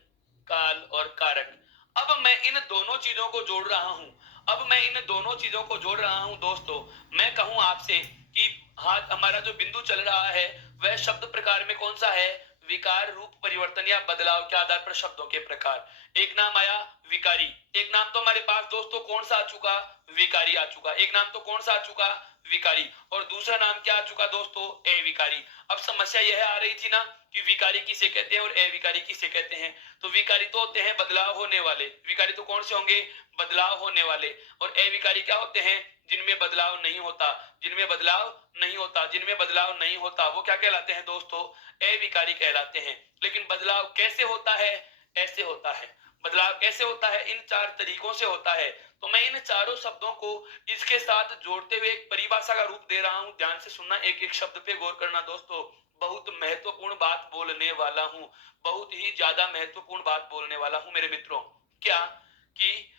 काल और कारक। अब मैं इन दोनों चीजों को जोड़ रहा हूं, अब मैं इन दोनों चीजों को जोड़ रहा हूं दोस्तों। मैं कहूं आपसे कि हाथ हमारा जो बिंदु चल रहा है वह शब्द प्रकार में कौन सा है? विकार रूप परिवर्तन या बदलाव के आधार पर शब्दों के प्रकार। एक नाम आया विकारी, एक नाम तो हमारे पास दोस्तों कौन सा आ चुका? विकारी आ चुका। एक नाम तो कौन सा आ चुका? विकारी। और दूसरा नाम क्या आ चुका दोस्तों? अविकारी। अब समस्या यह आ रही थी ना कि विकारी किसे कहते हैं और अविकारी किसे कहते हैं। तो विकारी तो होते हैं बदलाव होने वाले, विकारी तो कौन से होंगे? बदलाव होने वाले। और अविकारी क्या होते हैं? जिनमें बदलाव नहीं होता, जिनमें बदलाव नहीं होता, जिनमें बदलाव नहीं होता वो क्या कहलाते हैं दोस्तों? अविकारी कहलाते हैं। लेकिन बदलाव कैसे होता है? ऐसे होता है। बदलाव कैसे होता है? इन चार तरीकों से होता है। तो मैं इन चारों शब्दों को इसके साथ जोड़ते हुए एक परिभाषा का रूप दे रहा हूं। ध्यान से सुनना, एक एक शब्द पे गौर करना दोस्तों। बहुत महत्वपूर्ण बात बोलने वाला हूं, बहुत ही ज्यादा महत्वपूर्ण बात बोलने वाला हूं मेरे मित्रों। क्या? कि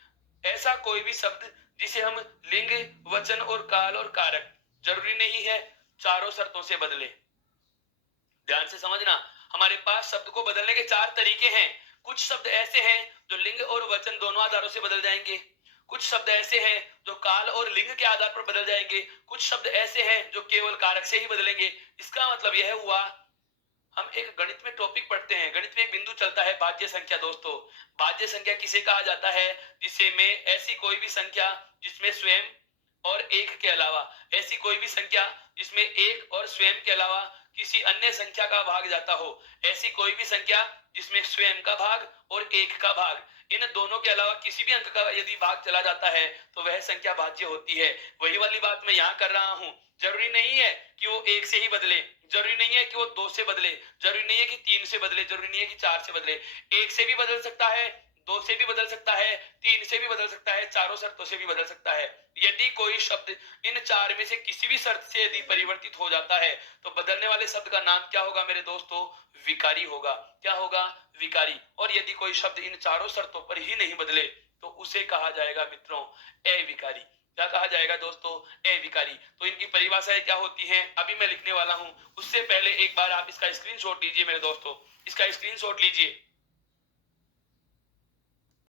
ऐसा कोई भी शब्द जिसे हम लिंग, वचन और काल और कारक, जरूरी नहीं है चारों शर्तों से बदले। ध्यान से समझना, हमारे पास शब्द को बदलने के चार तरीके हैं। कुछ शब्द ऐसे हैं जो लिंग और वचन दोनों आधारों से बदल जाएंगे, कुछ शब्द ऐसे हैं जो काल और लिंग के आधार पर बदल जाएंगे, कुछ शब्द ऐसे हैं जो केवल कारक से ही बदलेंगे। इसका मतलब यह हुआ, हम एक गणित में टॉपिक पढ़ते हैं, गणित में एक बिंदु चलता है भाज्य संख्या दोस्तों। भाज्य संख्या किसे कहा जाता है? जिसे में ऐसी कोई भी संख्या जिसमें स्वयं और एक के अलावा, ऐसी कोई भी संख्या जिसमें एक और स्वयं के अलावा किसी अन्य संख्या का भाग जाता हो, ऐसी कोई भी संख्या जिसमें स्वयं का भाग और एक का भाग, इन दोनों के अलावा किसी भी अंक का यदि भाग चला जाता है तो वह संख्या भाज्य होती है। वही वाली बात मैं यहाँ कर रहा हूं। जरूरी नहीं है कि वो एक से ही बदले, जरूरी नहीं है कि वो दो से बदले, जरूरी नहीं है कि तीन से बदले, जरूरी नहीं है कि चार से बदले। एक से भी बदल सकता है, दो से भी बदल सकता है, तीन से भी बदल सकता है, चारों शर्तों से भी बदल सकता है। यदि कोई शब्द इन चार में से किसी भी शर्त से यदि परिवर्तित हो जाता है तो बदलने वाले शब्द का नाम क्या होगा मेरे दोस्तों? विकारी होगा। क्या होगा? विकारी। और यदि कोई शब्द इन चारों शर्तों पर ही नहीं बदले तो उसे कहा जाएगा मित्रों अविकारी। क्या कहा जाएगा दोस्तों? अविकारी। तो इनकी परिभाषाएं क्या होती हैं अभी मैं लिखने वाला हूं, उससे पहले एक बार आप इसका स्क्रीनशॉट लीजिए मेरे दोस्तों, इसका स्क्रीनशॉट लीजिए।